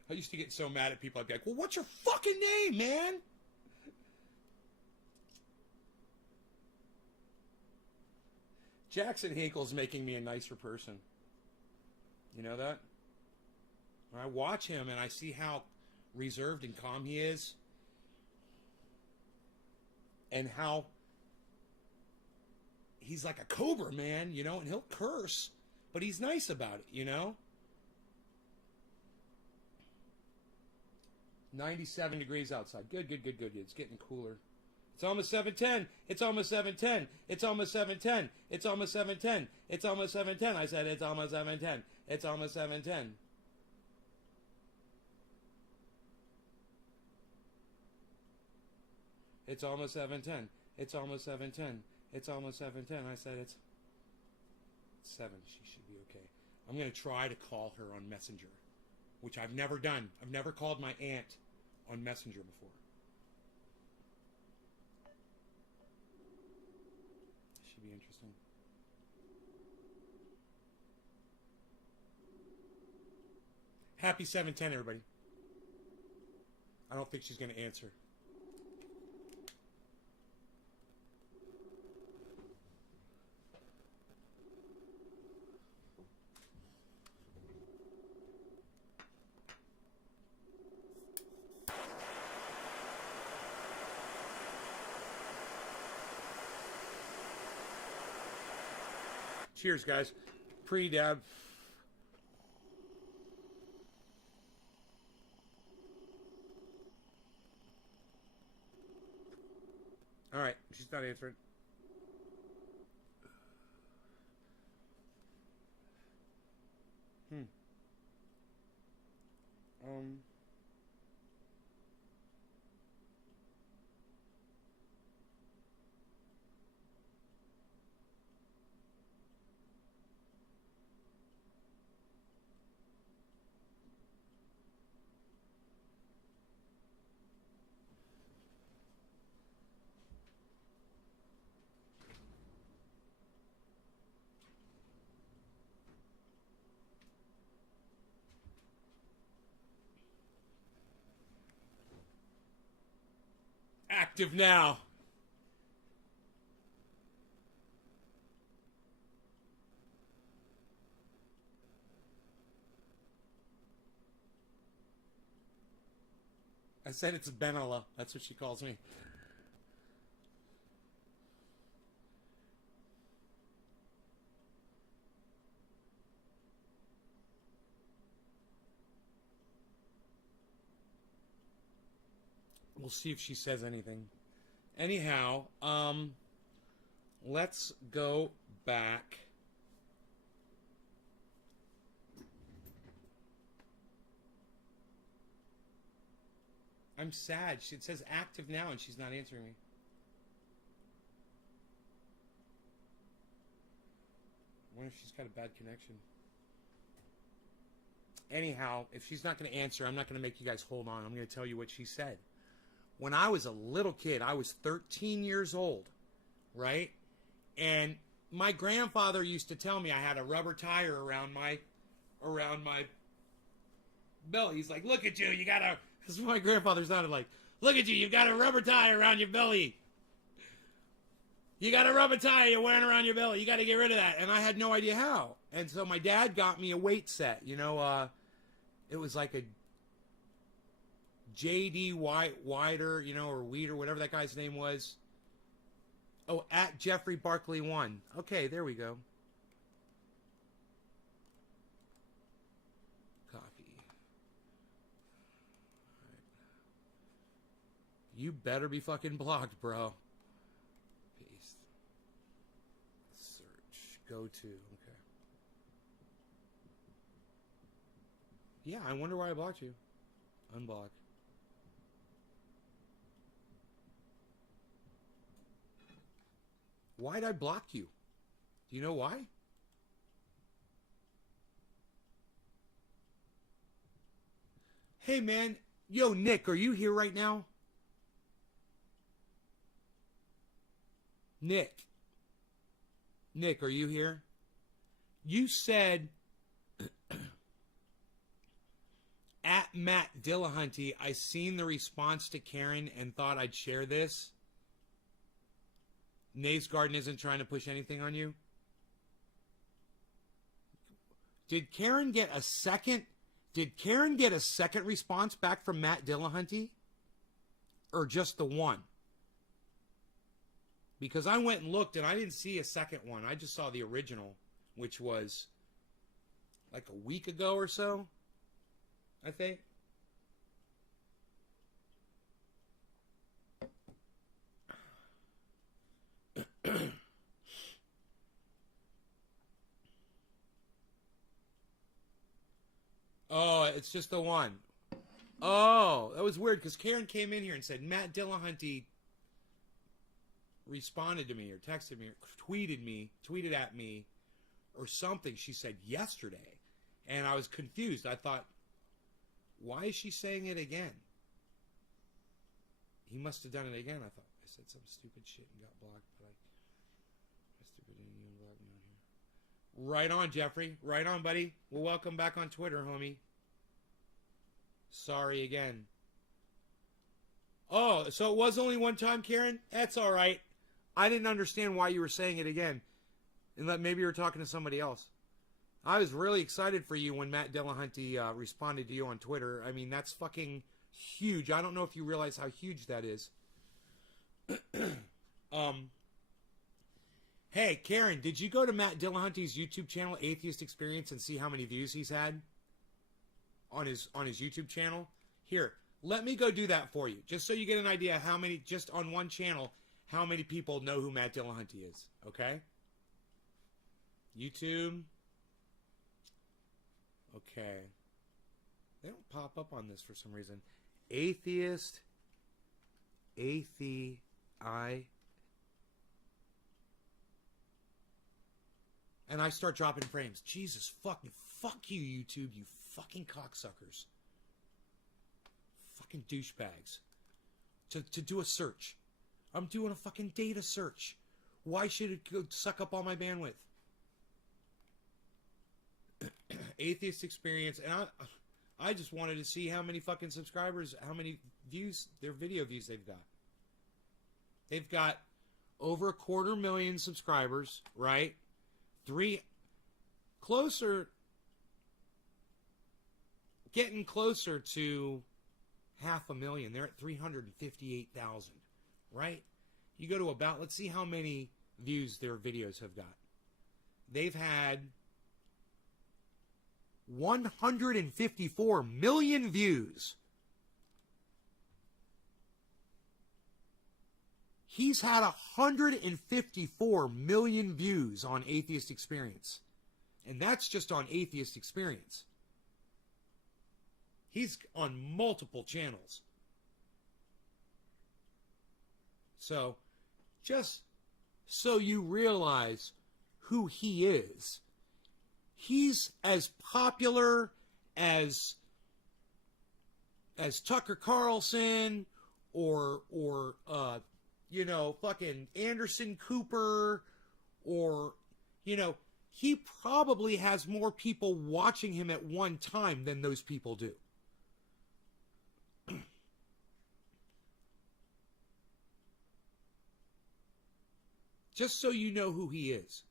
I used to get so mad at people. I'd be like, well, what's your fucking name, man? Jackson Hinkle's making me a nicer person. You know that? When I watch him and I see how reserved and calm he is, and how he's like a cobra, man, you know, and he'll curse, but he's nice about it, you know? 97 degrees outside. Good. It's getting cooler. It's almost 7:10. It's almost 7:10. It's almost 7:10. It's almost 7:10. It's almost 7:10. I said it's almost 7:10. It's almost 7:10. It's almost 7:10. It's almost 7:10. It's almost 7:10. I said it's 7. She should be okay. I'm going to try to call her on Messenger, which I've never done. I've never called my aunt on Messenger before. Should be interesting. Happy 7:10, everybody. I don't think she's going to answer. Cheers, guys. Pre-dab. All right, she's not answering. active now. I said it's Benella. That's what she calls me. We'll see if she says anything. Anyhow, let's go back. I'm sad. It says active now and she's not answering me. I wonder if she's got a bad connection. Anyhow, if she's not going to answer, I'm not going to make you guys hold on. I'm going to tell you what she said. When I was a little kid, I was 13 years old, right? And my grandfather used to tell me I had a rubber tire around my belly. He's like, look at you, you got a... This is what my grandfather sounded like. Look at you, you've got a rubber tire around your belly. You got a rubber tire you're wearing around your belly. You got to get rid of that. And I had no idea how. And so my dad got me a weight set. You know, it was like a J.D. Wider, you know, or Weeder, whatever that guy's name was. Oh, at Jeffrey Barkley 1. Okay, there we go. Copy. All right. You better be fucking blocked, bro. Paste. Search. Go to. Okay. Yeah, I wonder why I blocked you. Unblock. Why'd I block you? Do you know why? Hey, man. Yo, Nick, are you here right now? Nick. Nick, are you here? You said at Matt Dillahunty, I seen the response to Karen and thought I'd share this. Nave's Garden isn't trying to push anything on you. Did Karen get a second? Did Karen get a second response back from Matt Dillahunty? Or just the one? Because I went and looked and I didn't see a second one. I just saw the original, which was like a week ago or so, I think. Oh, it's just the one. Oh, that was weird because Karen came in here and said Matt Dillahunty responded to me or texted me or tweeted at me or something. She said yesterday. And I was confused. I thought, why is she saying it again? He must have done it again. I thought I said some stupid shit and got blocked, but right on, Jeffrey. Right on, buddy. Well, welcome back on Twitter, homie. Sorry again. Oh, so it was only one time, Karen? That's all right. I didn't understand why you were saying it again. And that maybe you were talking to somebody else. I was really excited for you when Matt Dillahunty responded to you on Twitter. I mean, that's fucking huge. I don't know if you realize how huge that is. Hey, Karen, did you go to Matt Dillahunty's YouTube channel, Atheist Experience, and see how many views he's had on his YouTube channel? Here, let me go do that for you, just so you get an idea how many, just on one channel, how many people know who Matt Dillahunty is, okay? YouTube. Okay. They don't pop up on this for some reason. Atheist. And I start dropping frames. Jesus fuck you, YouTube, you fucking cocksuckers. Fucking douchebags. To do a search. I'm doing a fucking data search. Why should it go suck up all my bandwidth? Atheist Experience. And I just wanted to see how many fucking subscribers, how many views, their video views they've got. They've got over 250,000 subscribers, right? Closer, getting closer to 500,000. They're at 358,000, right? You go to about, let's see how many views their videos have got. They've had 154 million views. He's had 154 million views on Atheist Experience. And that's just on Atheist Experience. He's on multiple channels. So, just so you realize who he is, he's as popular as Tucker Carlson or fucking Anderson Cooper, or, he probably has more people watching him at one time than those people do. Just so you know who he is.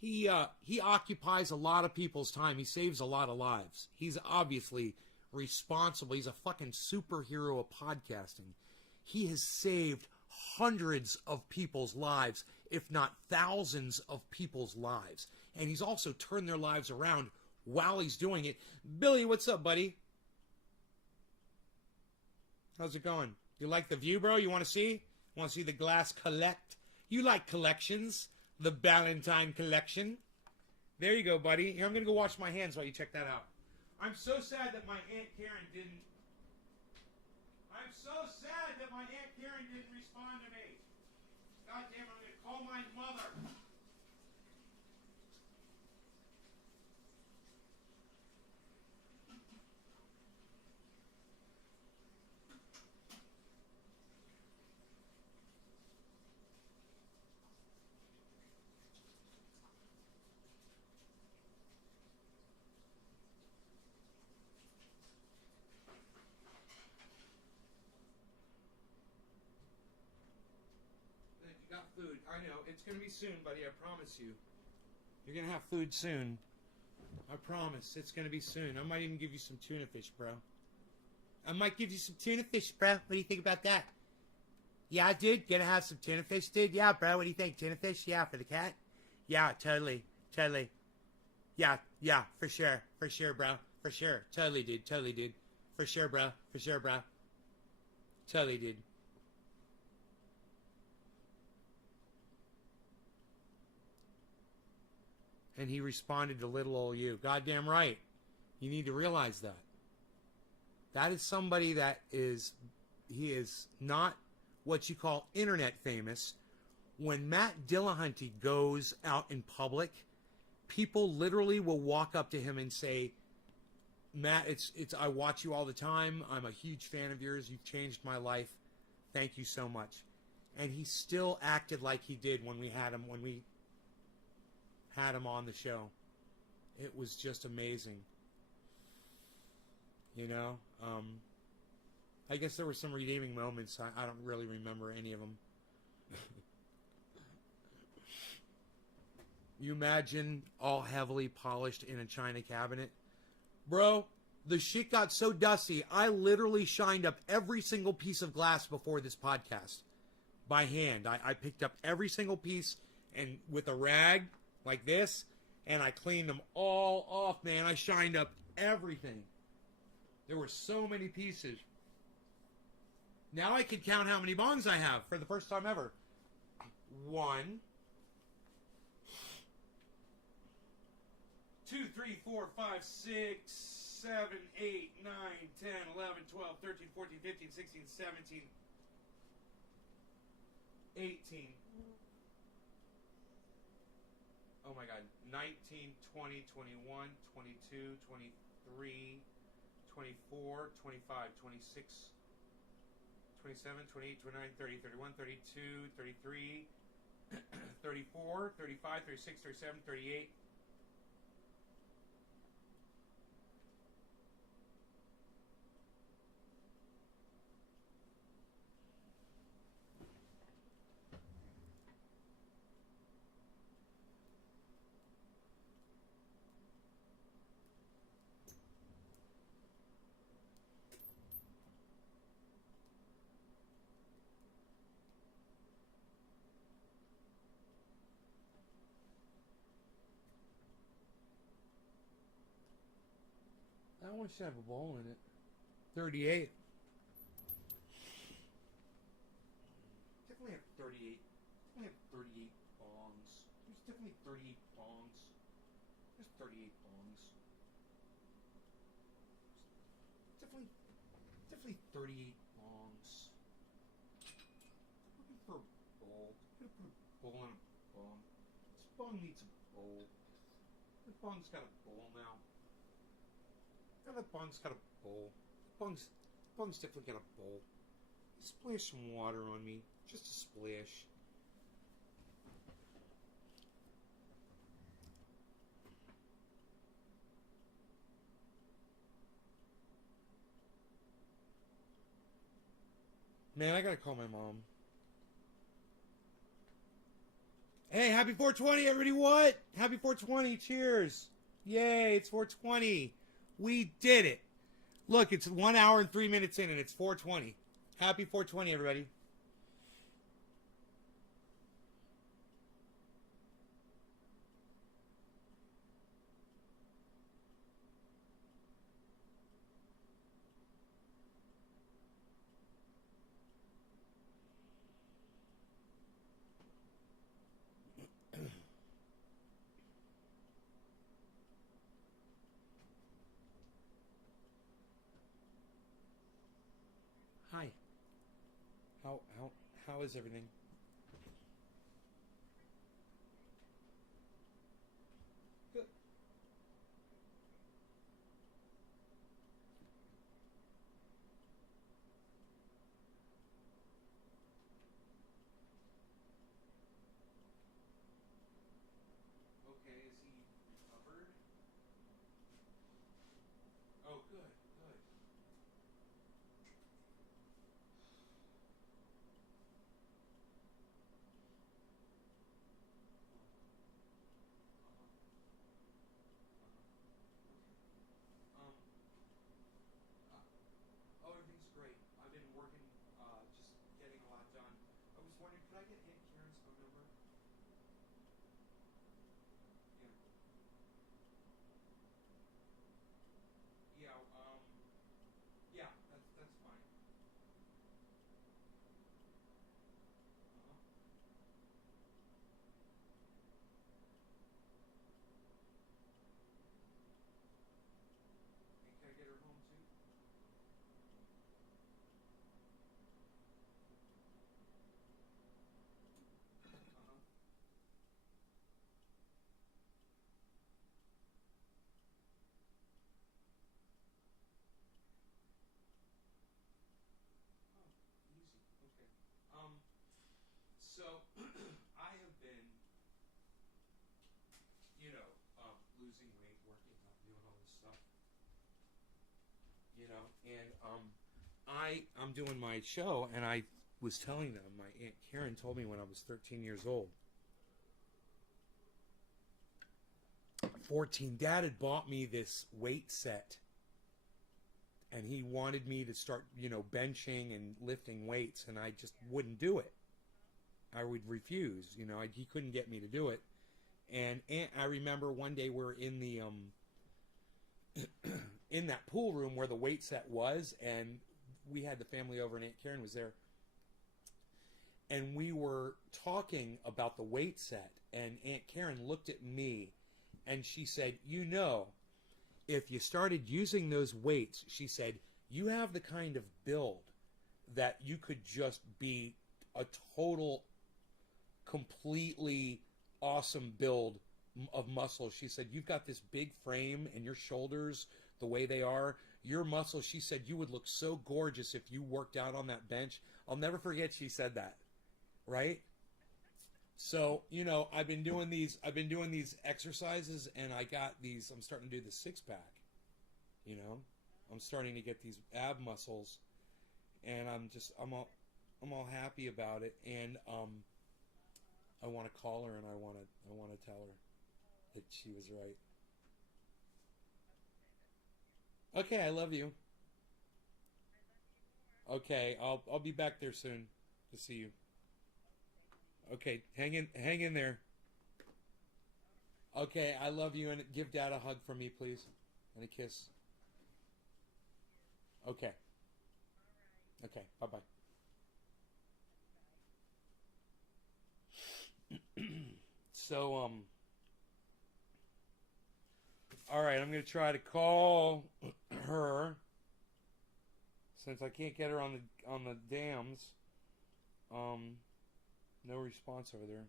He occupies a lot of people's time. He saves a lot of lives. He's obviously responsible. He's a fucking superhero of podcasting. He has saved hundreds of people's lives, if not thousands of people's lives. And he's also turned their lives around while he's doing it. Billy, what's up, buddy? How's it going? You like the view, bro? You want to see? Want to see the glass collect? You like collections. The Ballantine collection. There you go, buddy. Here, I'm going to go wash my hands while you check that out. I'm so sad that my Aunt Karen didn't... I'm so sad that my Aunt Karen didn't respond to me. God damn, I'm going to call my mother. Got food. I know. It's going to be soon, buddy. I promise you. You're going to have food soon. I promise. It's going to be soon. I might even give you some tuna fish, bro. I might give you some tuna fish, bro. What do you think about that? Yeah, dude. Gonna have some tuna fish, dude? Yeah, bro. What do you think? Tuna fish? Yeah, for the cat? Yeah, totally. Totally. Yeah, for sure. For sure, bro. For sure. Totally, dude. Totally, dude. For sure, bro. For sure, bro. Totally, dude. And he responded to little old you. Goddamn right. You need to realize that. That is somebody that he is not what you call internet famous. When Matt Dillahunty goes out in public, people literally will walk up to him and say, Matt, I watch you all the time. I'm a huge fan of yours. You've changed my life. Thank you so much. And he still acted like he did when we had him on the show. It was just amazing. I guess there were some redeeming moments. I don't really remember any of them. You imagine all heavily polished in a china cabinet? Bro, the shit got so dusty, I literally shined up every single piece of glass before this podcast. By hand. I picked up every single piece and with a rag like this, and I cleaned them all off, man. I shined up everything. There were so many pieces. Now I can count how many bongs I have for the first time ever. 1, 2, 3, 4, 5, 6, 7, 8, 9, 10, 11, 12, 13, 14, 15, 16, 17, 18. Oh my God. 19, 20, 21, 22, 23, 24, 25, 26, 27, 28, 29, 30, 31, 32, 33, 34, 35, 36, 37, 38. That one should have a bowl in it. 38. Definitely have 38. Definitely have 38 bongs. There's definitely 38 bongs. There's 38 bongs. Definitely 38 bongs. Looking for a bowl. I'm gonna put a bowl in a bong. This bong needs a bowl. The bong's got a bowl now. Now the bong's got a bowl. The bong's definitely got a bowl. Splash some water on me. Just a splash. Man, I gotta call my mom. Hey, happy 420, everybody. What? Happy 420. Cheers. Yay, it's 420. We did it. Look, it's 1 hour and 3 minutes in, and it's 420. Happy 420, everybody. Hi. How is everything? Good. Okay, is he recovered? Oh, good, good. Um, oh, everything's great. I've been working, just getting a lot done. I was wondering, could I get Aunt Karen's phone number? Yeah. Yeah, yeah, that's fine. Uh-huh. And can I get her home too? Uh-huh. Oh, easy. Okay. So I have been, losing weight, working out, doing all this stuff, and I'm doing my show, and I was telling them my Aunt Karen told me when I was 13 years old. 14, Dad had bought me this weight set, and he wanted me to start, benching and lifting weights, and I just wouldn't do it. I would refuse. He couldn't get me to do it. And I remember one day we're in the in that pool room where the weight set was, and we had the family over, and Aunt Karen was there, and we were talking about the weight set, and Aunt Karen looked at me, and she said, if you started using those weights, she said, you have the kind of build that you could just be a total, completely awesome build of muscle. She said, you've got this big frame and your shoulders, the way they are, your muscles, she said, you would look so gorgeous if you worked out on that bench. I'll never forget she said that, right? So, I've been doing these exercises, and I'm starting to do the six pack, you know, I'm starting to get these ab muscles, and I'm all happy about it. And, I want to call her, and I want to tell her that she was right. Okay, I love you. Okay, I'll be back there soon to see you. Okay, hang in there. Okay, I love you, and give Dad a hug for me, please, and a kiss. Okay. Okay. Bye bye. So all right, I'm gonna try to call her since I can't get her on the dams. Um, no response over there.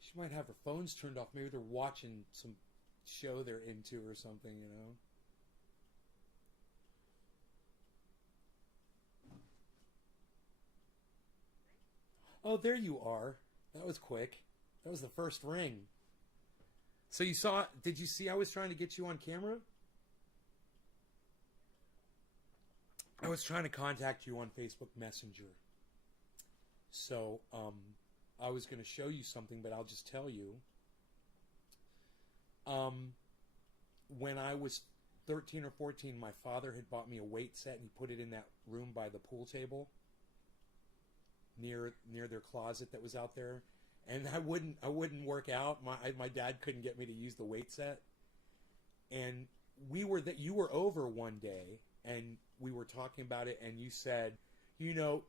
She might have her phones turned off. Maybe they're watching some show they're into or something, you know. Oh, there you are. That was quick. That was the first ring. So you saw, did you see I was trying to get you on camera? I was trying to contact you on Facebook Messenger. So, I was going to show you something, but I'll just tell you. Um, when I was 13 or 14, my father had bought me a weight set and he put it in that room by the pool table near their closet that was out there. And I wouldn't work out. My dad couldn't get me to use the weight set. And you were over one day and we were talking about it and you said, you know,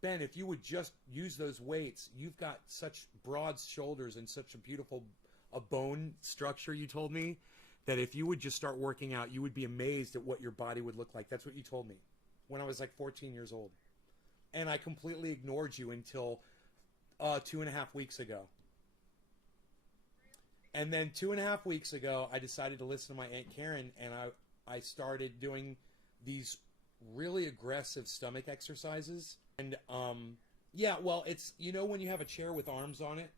Ben, if you would just use those weights, you've got such broad shoulders and such a beautiful a bone structure, you told me, that if you would just start working out, you would be amazed at what your body would look like. That's what you told me when I was like 14 years old. And I completely ignored you until 2.5 weeks ago. And then 2.5 weeks ago, I decided to listen to my Aunt Karen, and I started doing these really aggressive stomach exercises. And yeah, well, it's when you have a chair with arms on it.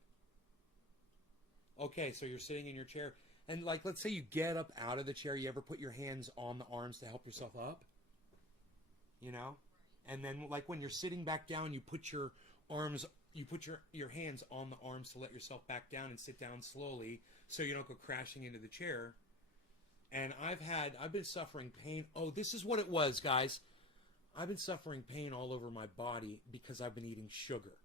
Okay, so you're sitting in your chair, and like let's say you get up out of the chair. You ever put your hands on the arms to help yourself up? You know, and then like when you're sitting back down, you put your arms, you put your hands on the arms to let yourself back down and sit down slowly, so you don't go crashing into the chair. And I've been suffering pain. Oh, this is what it was, guys. I've been suffering pain all over my body because I've been eating sugar.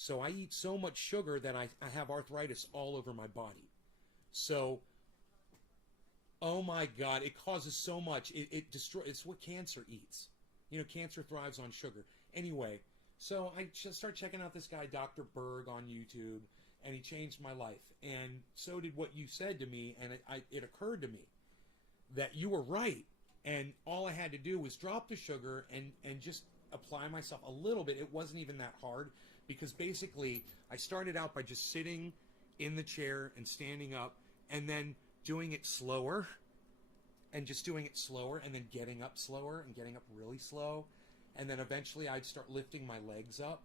So I eat so much sugar that I have arthritis all over my body. So, oh my God, it causes so much. It destroys, it's what cancer eats. Cancer thrives on sugar. Anyway, so I just start checking out this guy, Dr. Berg, on YouTube, and he changed my life. And so did what you said to me, and it occurred to me that you were right. And all I had to do was drop the sugar and just apply myself a little bit. It wasn't even that hard because basically I started out by just sitting in the chair and standing up and then doing it slower and just doing it slower and then getting up slower and getting up really slow. And then eventually I'd start lifting my legs up.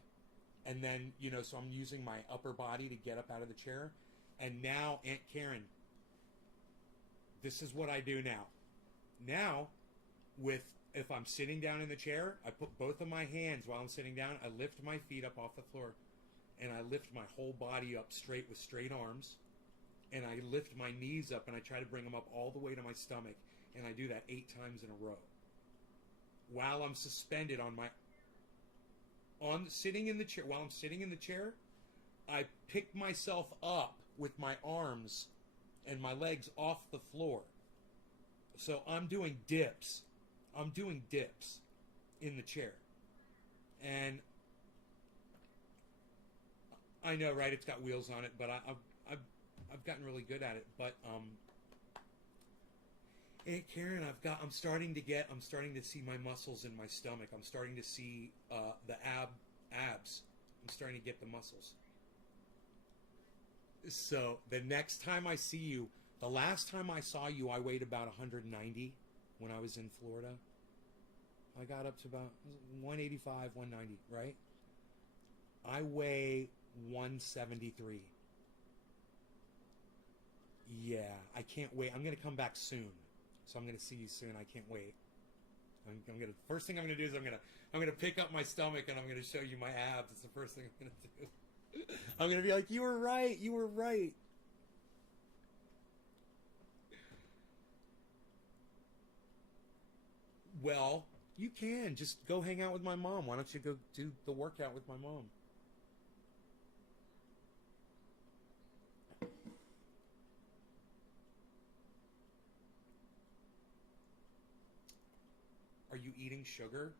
And then, so I'm using my upper body to get up out of the chair. And now, Aunt Karen, this is what I do now. Now, if I'm sitting down in the chair, I put both of my hands while I'm sitting down. I lift my feet up off the floor, and I lift my whole body up straight with straight arms, and I lift my knees up, and I try to bring them up all the way to my stomach, and I do that 8 times in a row while I'm suspended sitting in the chair. While I'm sitting in the chair, I pick myself up with my arms and my legs off the floor. So I'm doing dips. I'm doing dips in the chair. And I know, right? It's got wheels on it, but I've gotten really good at it. But Aunt Karen, I'm starting to see my muscles in my stomach. I'm starting to see the abs. I'm starting to get the muscles. So the next time I see you, the last time I saw you, I weighed about 190 when I was in Florida. I got up to about 185, 190, right? I weigh 173. Yeah, I can't wait. I'm going to come back soon. So I'm going to see you soon. I can't wait. I'm going to, first thing I'm going to do is I'm going to pick up my stomach and I'm going to show you my abs. It's the first thing I'm going to do. I'm going to be like, you were right. You were right. Well, you can just go hang out with my mom. Why don't you go do the workout with my mom? eating sugar.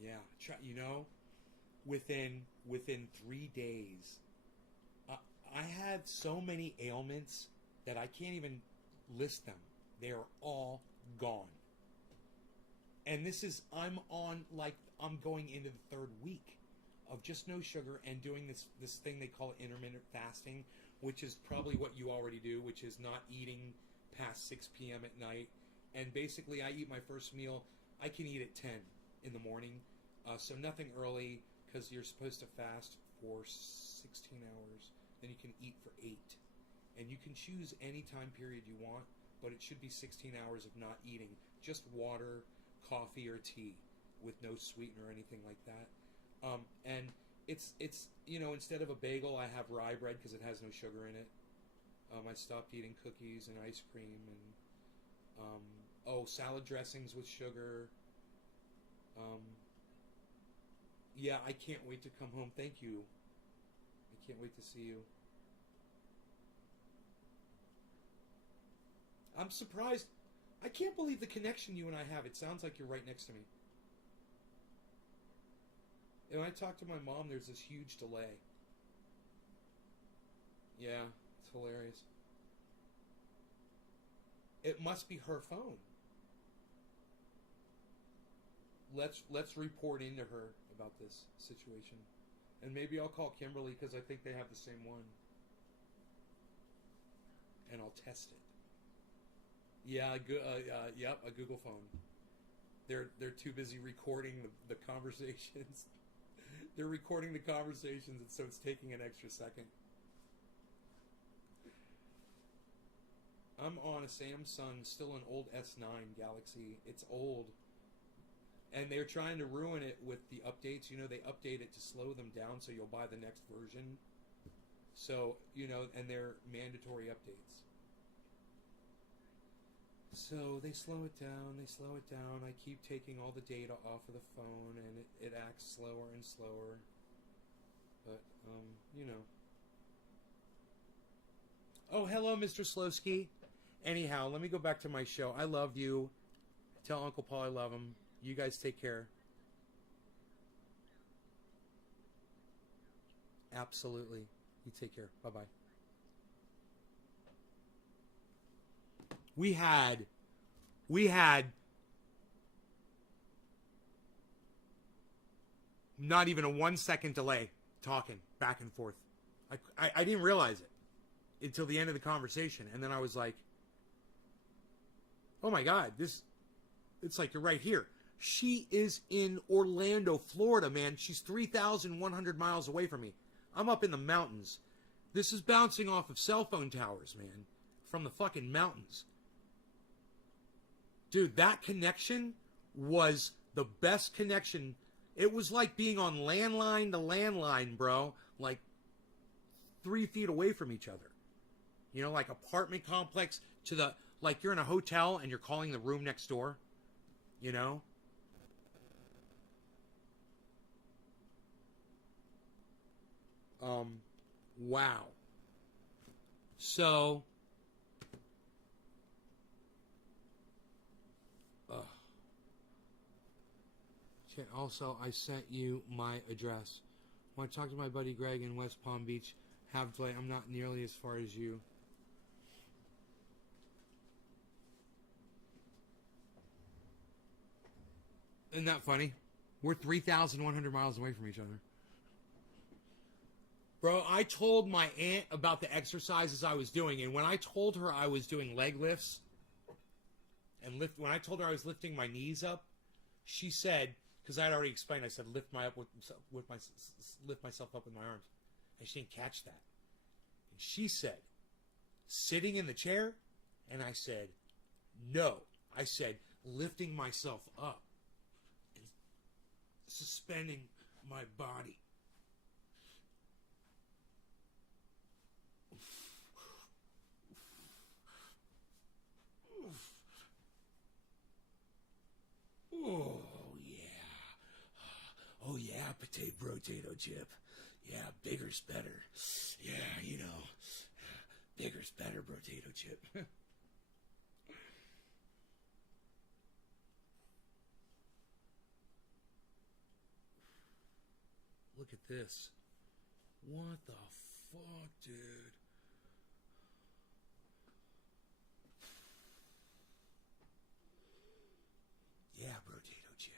Yeah, you know, within 3 days, I had so many ailments that I can't even list them. They are all gone. And I'm going into the third week of just no sugar and doing this thing they call intermittent fasting, which is probably what you already do, which is not eating past 6 p.m. at night. And basically, I eat my first meal. I can eat at 10 in the morning, so nothing early, because you're supposed to fast for 16 hours. Then you can eat for 8. And you can choose any time period you want, but it should be 16 hours of not eating. Just water, coffee, or tea with no sweetener or anything like that. And it's instead of a bagel, I have rye bread because it has no sugar in it. I stopped eating cookies and ice cream and salad dressings with sugar. Yeah, I can't wait to come home. Thank you. I can't wait to see you. I'm surprised. I can't believe the connection you and I have. It sounds like you're right next to me. And when I talk to my mom, there's this huge delay. Yeah, it's hilarious. It must be her phone. Let's report into her about this situation. And maybe I'll call Kimberly because I think they have the same one. And I'll test it. Yeah, yep, a Google phone. They're too busy recording the conversations. They're recording the conversations, and so it's taking an extra second. I'm on a Samsung, still an old S9 Galaxy. It's old. And they're trying to ruin it with the updates. You know, they update it to slow them down so you'll buy the next version. So, and they're mandatory updates. So they slow it down, I keep taking all the data off of the phone, and it acts slower and slower. But, Oh, hello, Mr. Slowski. Anyhow, let me go back to my show. I love you. Tell Uncle Paul I love him. You guys take care. Absolutely. You take care. Bye-bye. We had not even a 1 second delay talking back and forth. I didn't realize it until the end of the conversation. And then I was like, oh my God, it's like you're right here. She is in Orlando, Florida, man. She's 3,100 miles away from me. I'm up in the mountains. This is bouncing off of cell phone towers, man, from the fucking mountains. Dude, that connection was the best connection. It was like being on landline to landline, bro. Like 3 feet away from each other. Like apartment complex to like you're in a hotel and you're calling the room next door. Wow. So, also, I sent you my address. Want to talk to my buddy Greg in West Palm Beach? Have delay. I'm not nearly as far as you. Isn't that funny? We're 3,100 miles away from each other. Bro, I told my aunt about the exercises I was doing, and when I told her I was doing leg lifts, and when I told her I was lifting my knees up, she said, because I had already explained, I said lift myself up with my arms, and she didn't catch that. And she said, sitting in the chair, and I said, no. I said lifting myself up and suspending my body. Oh, yeah. Oh, yeah, potato chip. Yeah, bigger's better. Yeah, bigger's better, potato chip. look at this. What the fuck, dude? Yeah, potato chip.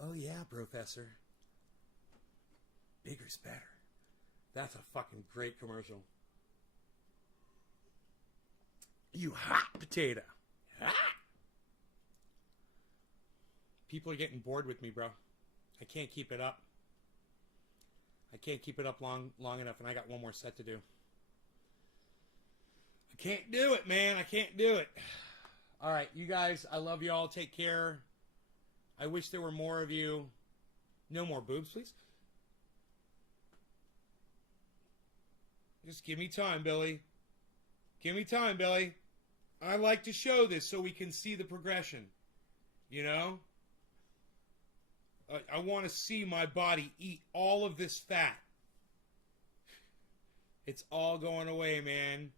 Oh yeah, Professor. Bigger's better. That's a fucking great commercial. You hot potato. Hot. People are getting bored with me, bro. I can't keep it up. I can't keep it up long enough, and I got one more set to do. I can't do it, man. I can't do it. All right, you guys, I love you all. Take care. I wish there were more of you. No more boobs, please. Just give me time, Billy. Give me time, Billy. I like to show this so we can see the progression. You know? I want to see my body eat all of this fat. It's all going away, man.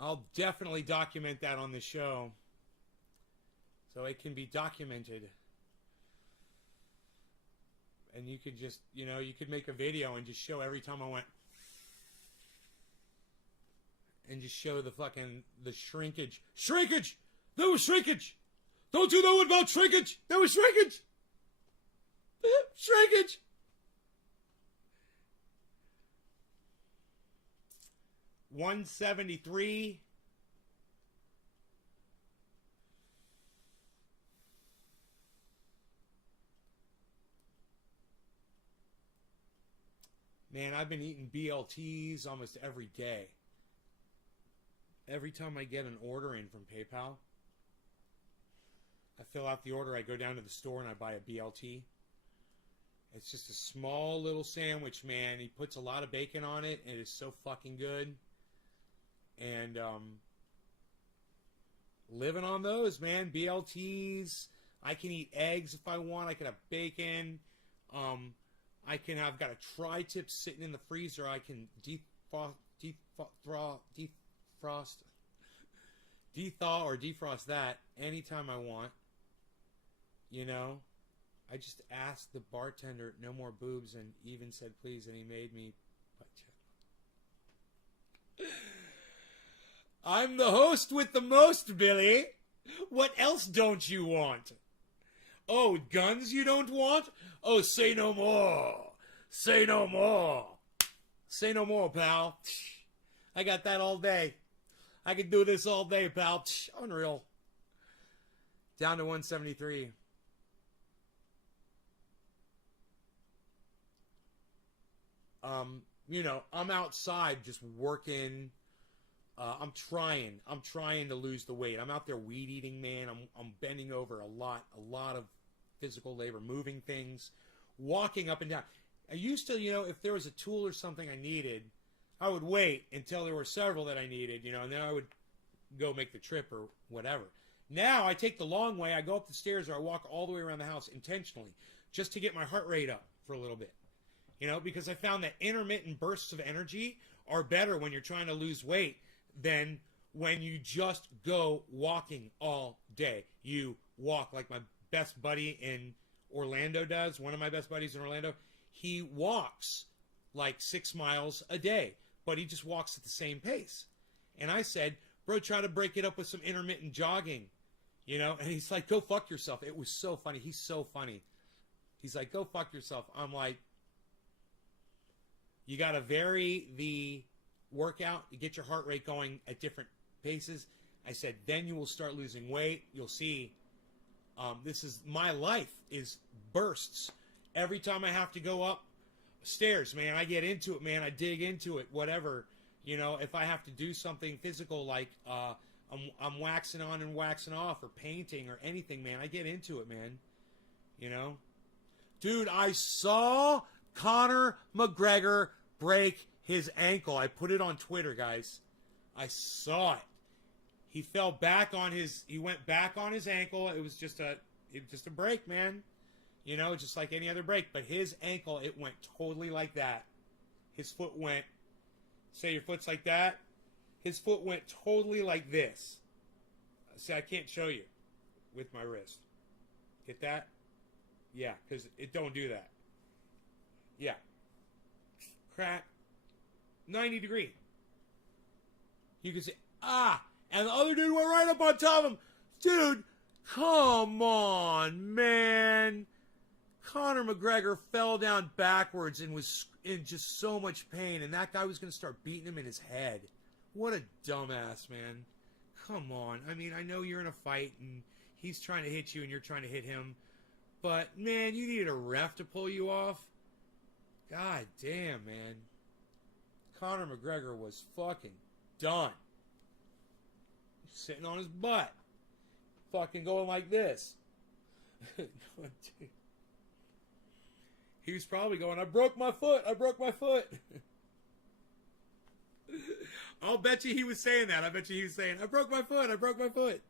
I'll definitely document that on the show. So it can be documented. And you could just, you know, you could make a video and just show every time I went. And just show the fucking, the shrinkage. Shrinkage! There was shrinkage! Don't you know about shrinkage? There was shrinkage! Shrinkage! $173. Man, I've been eating BLTs almost every day. Every time I get an order in from PayPal, I fill out the order, I go down to the store and I buy a BLT. It's just a small little sandwich, man. He puts a lot of bacon on it, and it is so fucking good. And living on those, man. BLTs. I can eat eggs if I want. I can have bacon. I've got a tri-tip sitting in the freezer. I can dethaw or defrost that anytime I want. You know, I just asked the bartender, no more boobs, and even said please, and he made me. I'm the host with the most, Billy. What else don't you want? Oh, guns you don't want? Oh, say no more. Say no more. Say no more, pal. I got that all day. I could do this all day, pal. Unreal. Down to 173. You know, I'm outside just working. I'm trying to lose the weight. I'm out there weed eating, man. I'm bending over a lot of physical labor, moving things, walking up and down. I used to, you know, if there was a tool or something I needed, I would wait until there were several that I needed, you know, and then I would go make the trip or whatever. Now I take the long way. I go up the stairs or I walk all the way around the house intentionally just to get my heart rate up for a little bit. You know, because I found that intermittent bursts of energy are better when you're trying to lose weight than when you just go walking all day. You walk like my best buddy in Orlando does. One of my best buddies in Orlando, he walks like 6 miles a day, but he just walks at the same pace. And I said, bro, try to break it up with some intermittent jogging, you know? And he's like, go fuck yourself. It was so funny. He's so funny. He's like, go fuck yourself. I'm like, you got to vary the workout, you get your heart rate going at different paces. I said, then you will start losing weight. You'll see. This is my life is bursts. Every time I have to go up stairs, man, I get into it, man. I dig into it, whatever. You know, if I have to do something physical like I'm waxing on and waxing off or painting or anything, man, I get into it, man. You know? Dude, I saw Conor McGregor break his ankle. I put it on Twitter, guys. I saw it. He fell back on his. He went back on his ankle. It was just a break, man. You know, just like any other break. But his ankle, it went totally like that. His foot went. Say your foot's like that. His foot went totally like this. See, I can't show you with my wrist. Get that? Yeah, because it don't do that. Yeah. Crack. 90 degree. You can see, and the other dude went right up on top of him. Dude, come on, man. Conor McGregor fell down backwards and was in just so much pain, and that guy was going to start beating him in his head. What a dumbass, man. Come on. I mean, I know you're in a fight, and he's trying to hit you, and you're trying to hit him. But, man, you needed a ref to pull you off. God damn, man. Conor McGregor was fucking done. He's sitting on his butt. Fucking going like this. He was probably going, I broke my foot. I broke my foot. I'll bet you he was saying that. I bet you he was saying, I broke my foot. I broke my foot.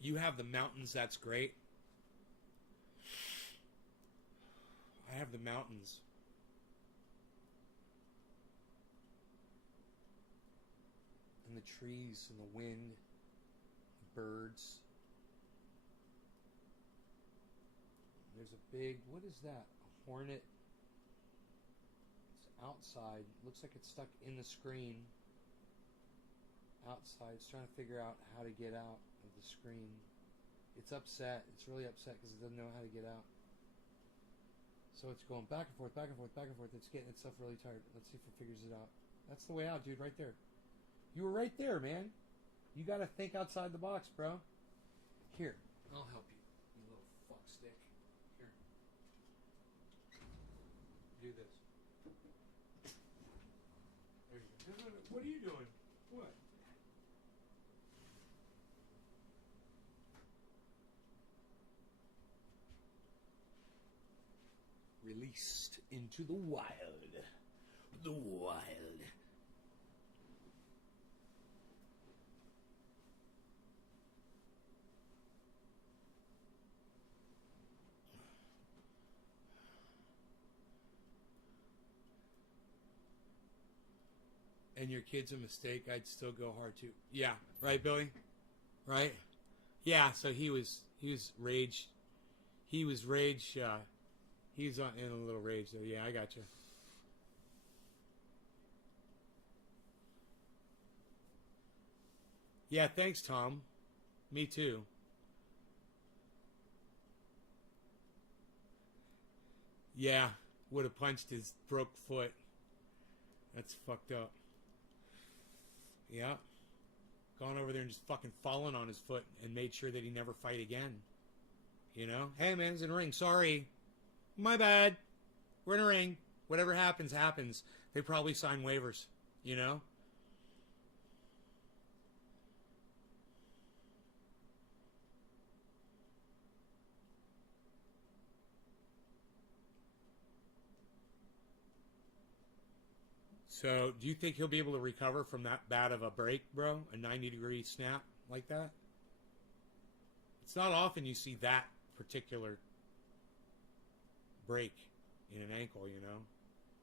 You have the mountains, that's great. I have the mountains. And the trees and the wind, the birds. There's a big, what is that? A hornet. It's outside. Looks like it's stuck in the screen. Outside. It's trying to figure out how to get out of the screen. It's upset. It's really upset because it doesn't know how to get out. So it's going back and forth, back and forth, back and forth. It's getting itself really tired. Let's see if it figures it out. That's the way out, dude, right there. You were right there, man. You got to think outside the box, bro. Here, I'll help you, you little fuck stick. Here. Do this. There you go. No. What are you doing? What? Released into the wild. The wild. And your kid's a mistake, I'd still go hard too. Yeah, right, Billy? Right? Yeah, so he was rage. He was rage, he's in a little rage, though. Yeah, I got you. Yeah, thanks, Tom. Me too. Yeah, would have punched his broke foot. That's fucked up. Yeah. Gone over there and just fucking fallen on his foot and made sure that he never fight again. You know? Hey, man, it's in a ring. Sorry. My bad. We're in a ring. Whatever happens, happens. They probably sign waivers, you know? So, do you think he'll be able to recover from that bad of a break, bro? A 90-degree snap like that? It's not often you see that particular break in an ankle, you know?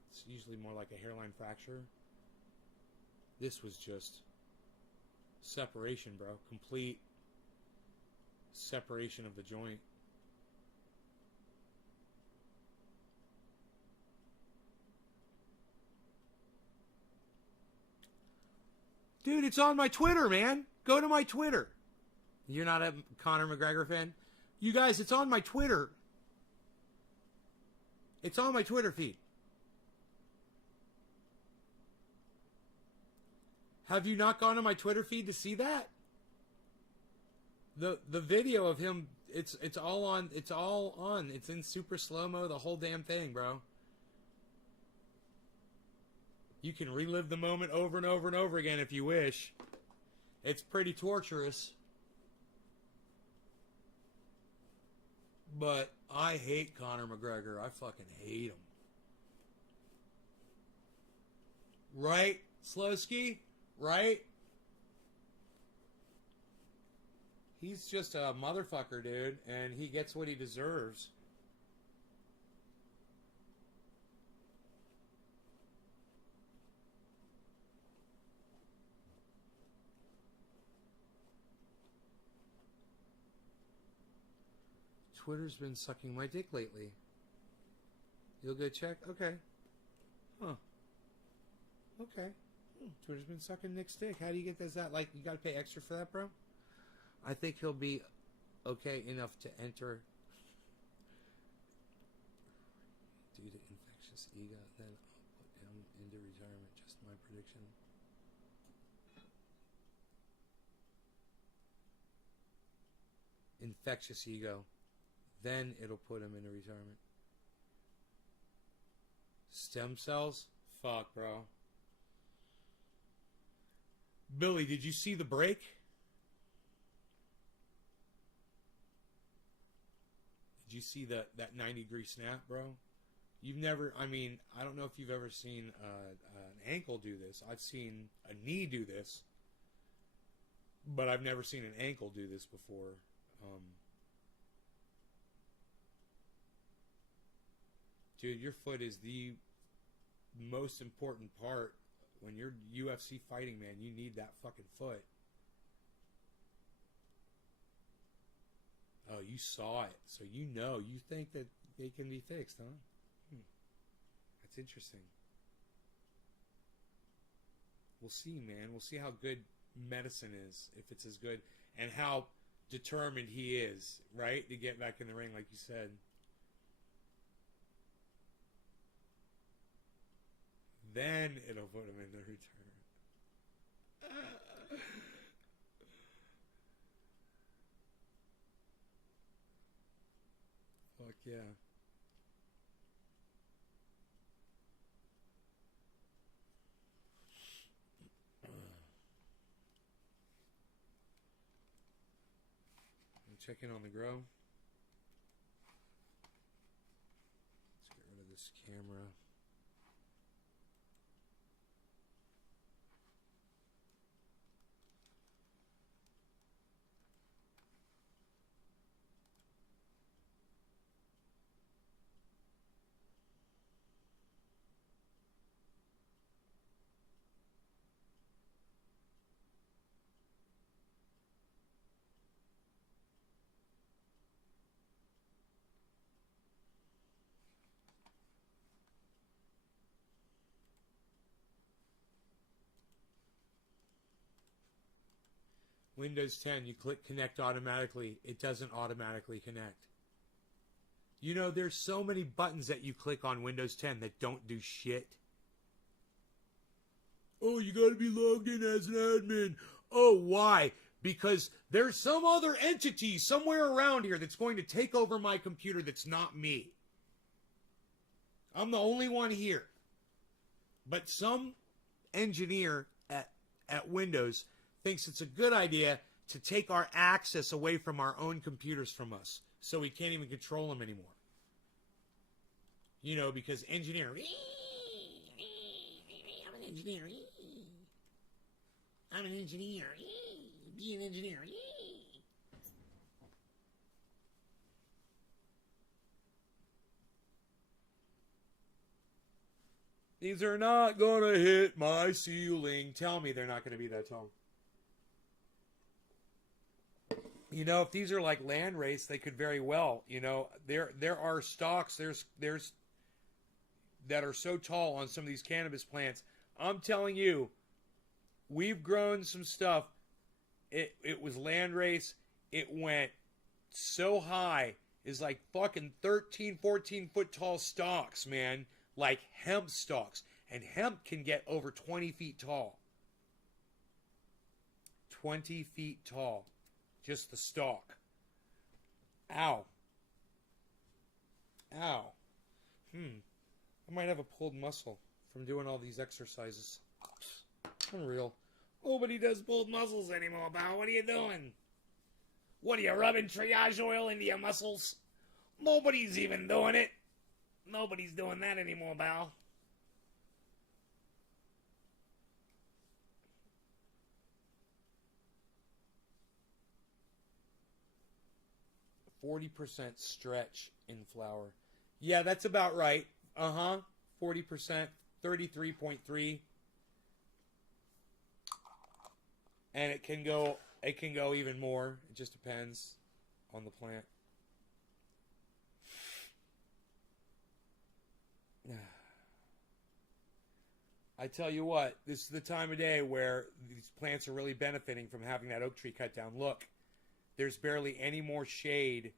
It's usually more like a hairline fracture. This was just separation, bro. Complete separation of the joint. Dude, it's on my Twitter, man. Go to my Twitter. You're not a Conor McGregor fan? You guys, it's on my Twitter. It's on my Twitter feed. Have you not gone to my Twitter feed to see that? The video of him, it's all on. It's in super slow-mo, the whole damn thing, bro. You can relive the moment over and over and over again if you wish. It's pretty torturous. But I hate Conor McGregor. I fucking hate him. Right, Slowski? Right? He's just a motherfucker, dude, and he gets what he deserves. Twitter's been sucking my dick lately. You'll go check? Okay. Huh. Okay. Twitter's been sucking Nick's dick. How do you get this out? Like, you gotta pay extra for that, bro? I think he'll be okay enough to enter due to infectious ego. Then I'll put him into retirement. Just my prediction. Infectious ego. Then it'll put him into retirement. Stem cells? Fuck, bro. Billy, did you see the break? Did you see that 90-degree snap, bro? You've never, I mean, I don't know if you've ever seen an ankle do this. I've seen a knee do this. But I've never seen an ankle do this before. Dude, your foot is the most important part. When you're UFC fighting, man, you need that fucking foot. Oh, you saw it. So you know. You think that they can be fixed, huh? That's interesting. We'll see, man. We'll see how good medicine is, if it's as good, and how determined he is, right? To get back in the ring, like you said. Then it'll put him in the return. Fuck yeah. Check in on the grow. Let's get rid of this camera. Windows 10, you click connect automatically. It doesn't automatically connect. You know, there's so many buttons that you click on Windows 10 that don't do shit. Oh, you gotta be logged in as an admin. Oh, why? Because there's some other entity somewhere around here that's going to take over my computer that's not me. I'm the only one here. But some engineer at Windows thinks it's a good idea to take our access away from our own computers from us, so we can't even control them anymore. You know, because engineer, I'm an engineer. I'm an engineer. Be an engineer. These are not gonna hit my ceiling. Tell me they're not gonna be that tall. You know, if these are like land race, they could very well. You know, there are stalks. There's that are so tall on some of these cannabis plants. I'm telling you, we've grown some stuff. It was land race. It went so high. It's like fucking 13, 14 foot tall stalks, man. Like hemp stalks. And hemp can get over 20 feet tall. 20 feet tall. Just the stalk. Ow. Ow. I might have a pulled muscle from doing all these exercises. Unreal. Nobody does pulled muscles anymore, pal. What are you doing? What are you rubbing triage oil into your muscles? Nobody's even doing it. Nobody's doing that anymore, pal. 40% stretch in flour. Yeah, that's about right. 40%, 33.3. And it can go even more. It just depends on the plant. I tell you what, this is the time of day where these plants are really benefiting from having that oak tree cut down. Look, there's barely any more shade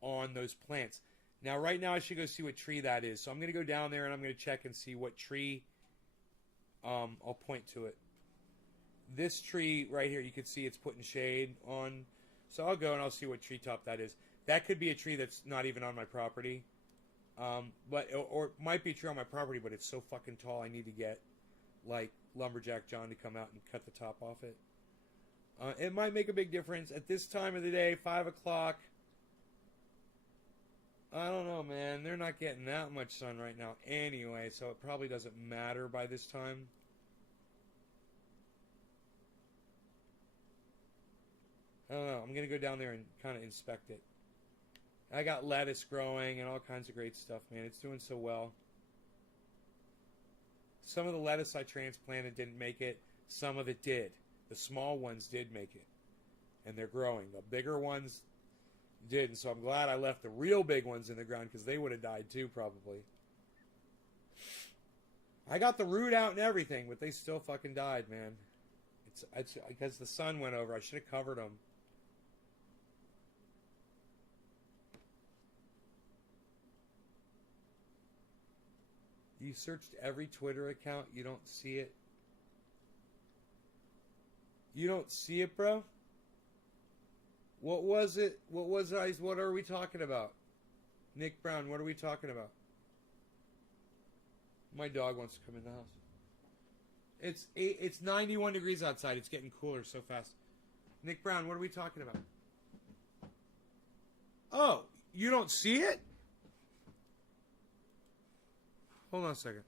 on those plants. Now, right now, I should go see what tree that is. So I'm going to go down there and I'm going to check and see what tree. I'll point to it. This tree right here, you can see it's putting shade on. So I'll go and I'll see what treetop that is. That could be a tree that's not even on my property. Or it might be a tree on my property, but it's so fucking tall I need to get, like, Lumberjack John to come out and cut the top off it. It might make a big difference. At this time of the day, 5 o'clock, I don't know, man. They're not getting that much sun right now anyway, so it probably doesn't matter by this time. I don't know. I'm going to go down there and kind of inspect it. I got lettuce growing and all kinds of great stuff, man. It's doing so well. Some of the lettuce I transplanted didn't make it. Some of it did. The small ones did make it. And they're growing. The bigger ones didn't. So I'm glad I left the real big ones in the ground because they would have died too, probably. I got the root out and everything, but they still fucking died, man. It's because the sun went over. I should have covered them. You searched every Twitter account. You don't see it. You don't see it, bro? What was it? What was I? What are we talking about? Nick Brown, what are we talking about? My dog wants to come in the house. It's 91 degrees outside. It's getting cooler so fast. Nick Brown, what are we talking about? Oh, you don't see it? Hold on a second.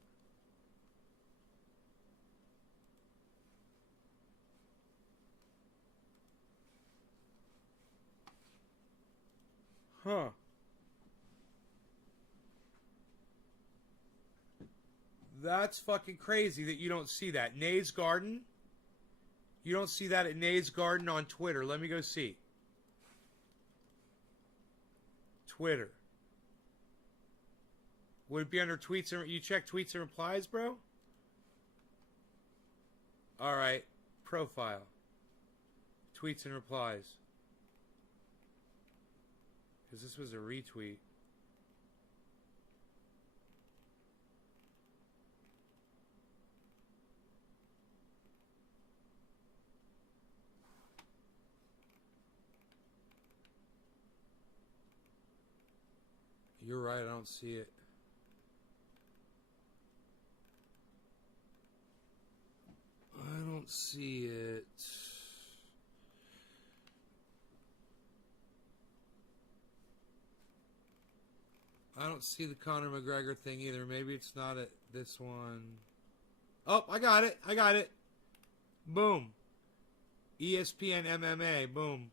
Huh. That's fucking crazy that you don't see that. Nay's Garden? You don't see that at Nay's Garden on Twitter. Let me go see. Twitter. Would it be under tweets and... You check tweets and replies, bro? Alright. Profile. Tweets and replies. Because this was a retweet. You're right, I don't see it. I don't see it. I don't see the Conor McGregor thing either. Maybe it's not at this one. Oh, I got it. I got it. Boom. ESPN MMA. Boom.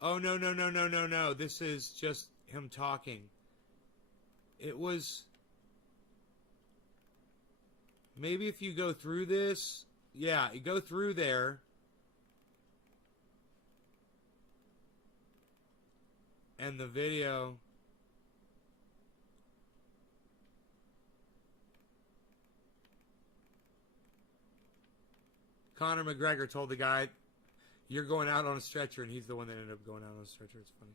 Oh, no, no, no, no, no, no. This is just him talking. It was... Maybe if you go through this... Yeah, you go through there. And the video... Conor McGregor told the guy, "You're going out on a stretcher," and he's the one that ended up going out on a stretcher. It's funny.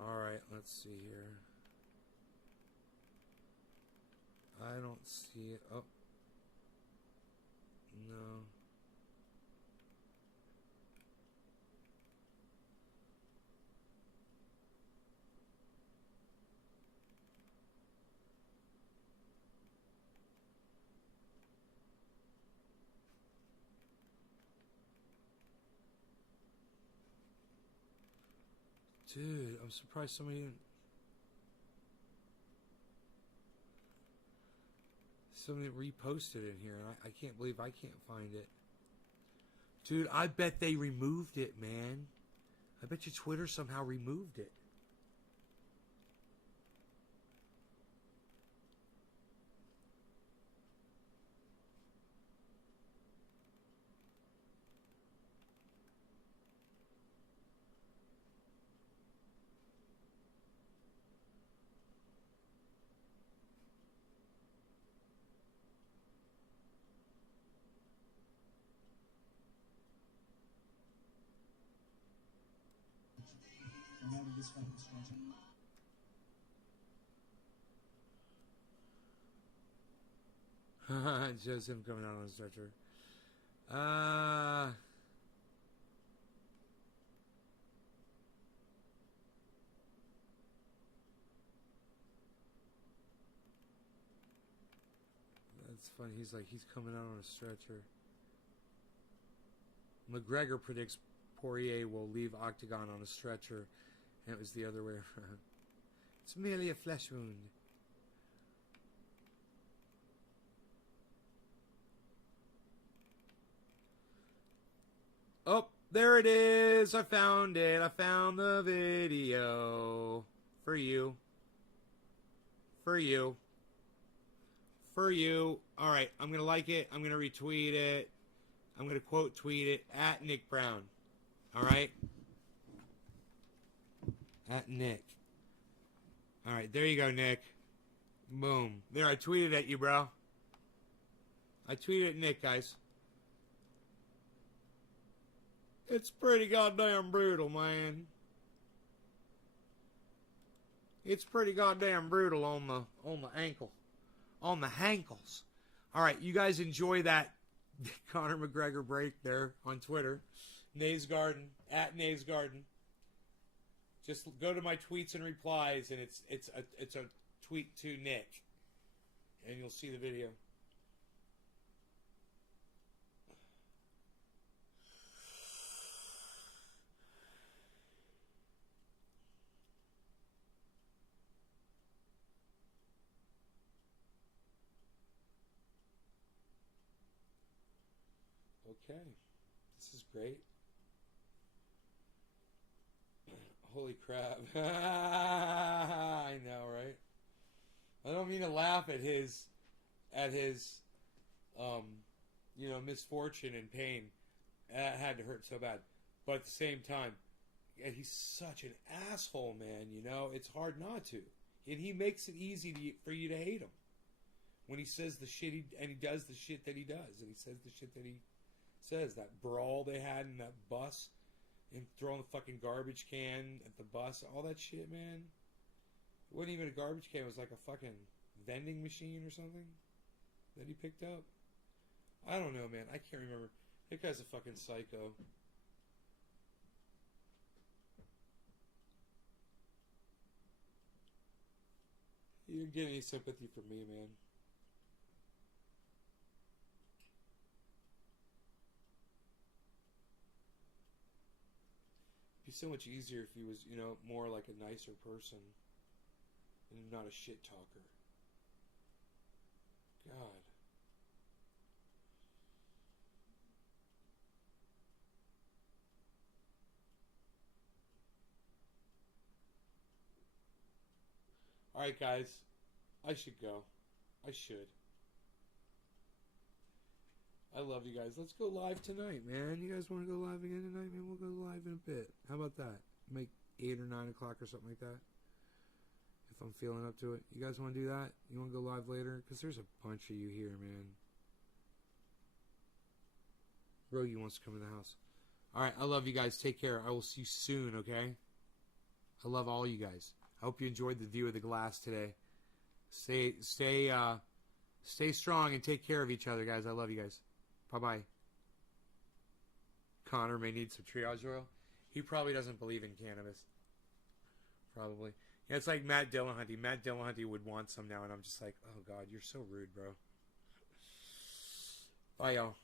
Alright, let's see here. I don't see it. Oh. No. Dude, I'm surprised somebody didn't... Somebody reposted it in here. I can't believe I can't find it. Dude, I bet they removed it, man. I bet your Twitter somehow removed it. Just him coming out on a stretcher. Uh... That's funny. He's like, he's coming out on a stretcher. McGregor predicts Poirier will leave Octagon on a stretcher, and it was the other way around. It's merely a flesh wound. Oh, there it is. I found it. I found the video. For you. For you. For you. Alright, I'm going to like it. I'm going to retweet it. I'm going to quote tweet it at Nick Brown. Alright? At Nick. Alright, there you go, Nick. Boom. There, I tweeted at you, bro. I tweeted at Nick, guys. It's pretty goddamn brutal, man. It's pretty goddamn brutal on the ankle. On the hankles. Alright, you guys enjoy that Conor McGregor break there on Twitter. Nays Garden, at Nays Garden. Just go to my tweets and replies, and it's a tweet to Nick, and you'll see the video. Okay, this is great. Holy crap. I know, right? I don't mean to laugh at his misfortune and pain. That had to hurt so bad. But at the same time, he's such an asshole, man, you know? It's hard not to. And he makes it easy for you to hate him. When he says the shit and he does the shit that he does. And he says the shit that he says. That brawl they had in that bus. Him throwing the fucking garbage can at the bus. All that shit, man. It wasn't even a garbage can. It was like a fucking vending machine or something that he picked up. I don't know, man. I can't remember. That guy's a fucking psycho. You didn't get any sympathy from me, man. It'd be so much easier if he was, more like a nicer person and not a shit talker. God. Alright, guys. I should go. I should. I love you guys. Let's go live tonight, man. You guys want to go live again tonight? Man, we'll go live in a bit. How about that? Make 8 or 9 o'clock or something like that. If I'm feeling up to it. You guys want to do that? You want to go live later? Because there's a bunch of you here, man. Rogie wants to come in the house. Alright, I love you guys. Take care. I will see you soon, okay? I love all you guys. I hope you enjoyed the view of the glass today. Stay strong and take care of each other, guys. I love you guys. Bye-bye. Connor may need some triage oil. He probably doesn't believe in cannabis. Probably. Yeah, it's like Matt Dillahunty. Matt Dillahunty would want some now, and I'm just like, oh, God, you're so rude, bro. Bye, y'all.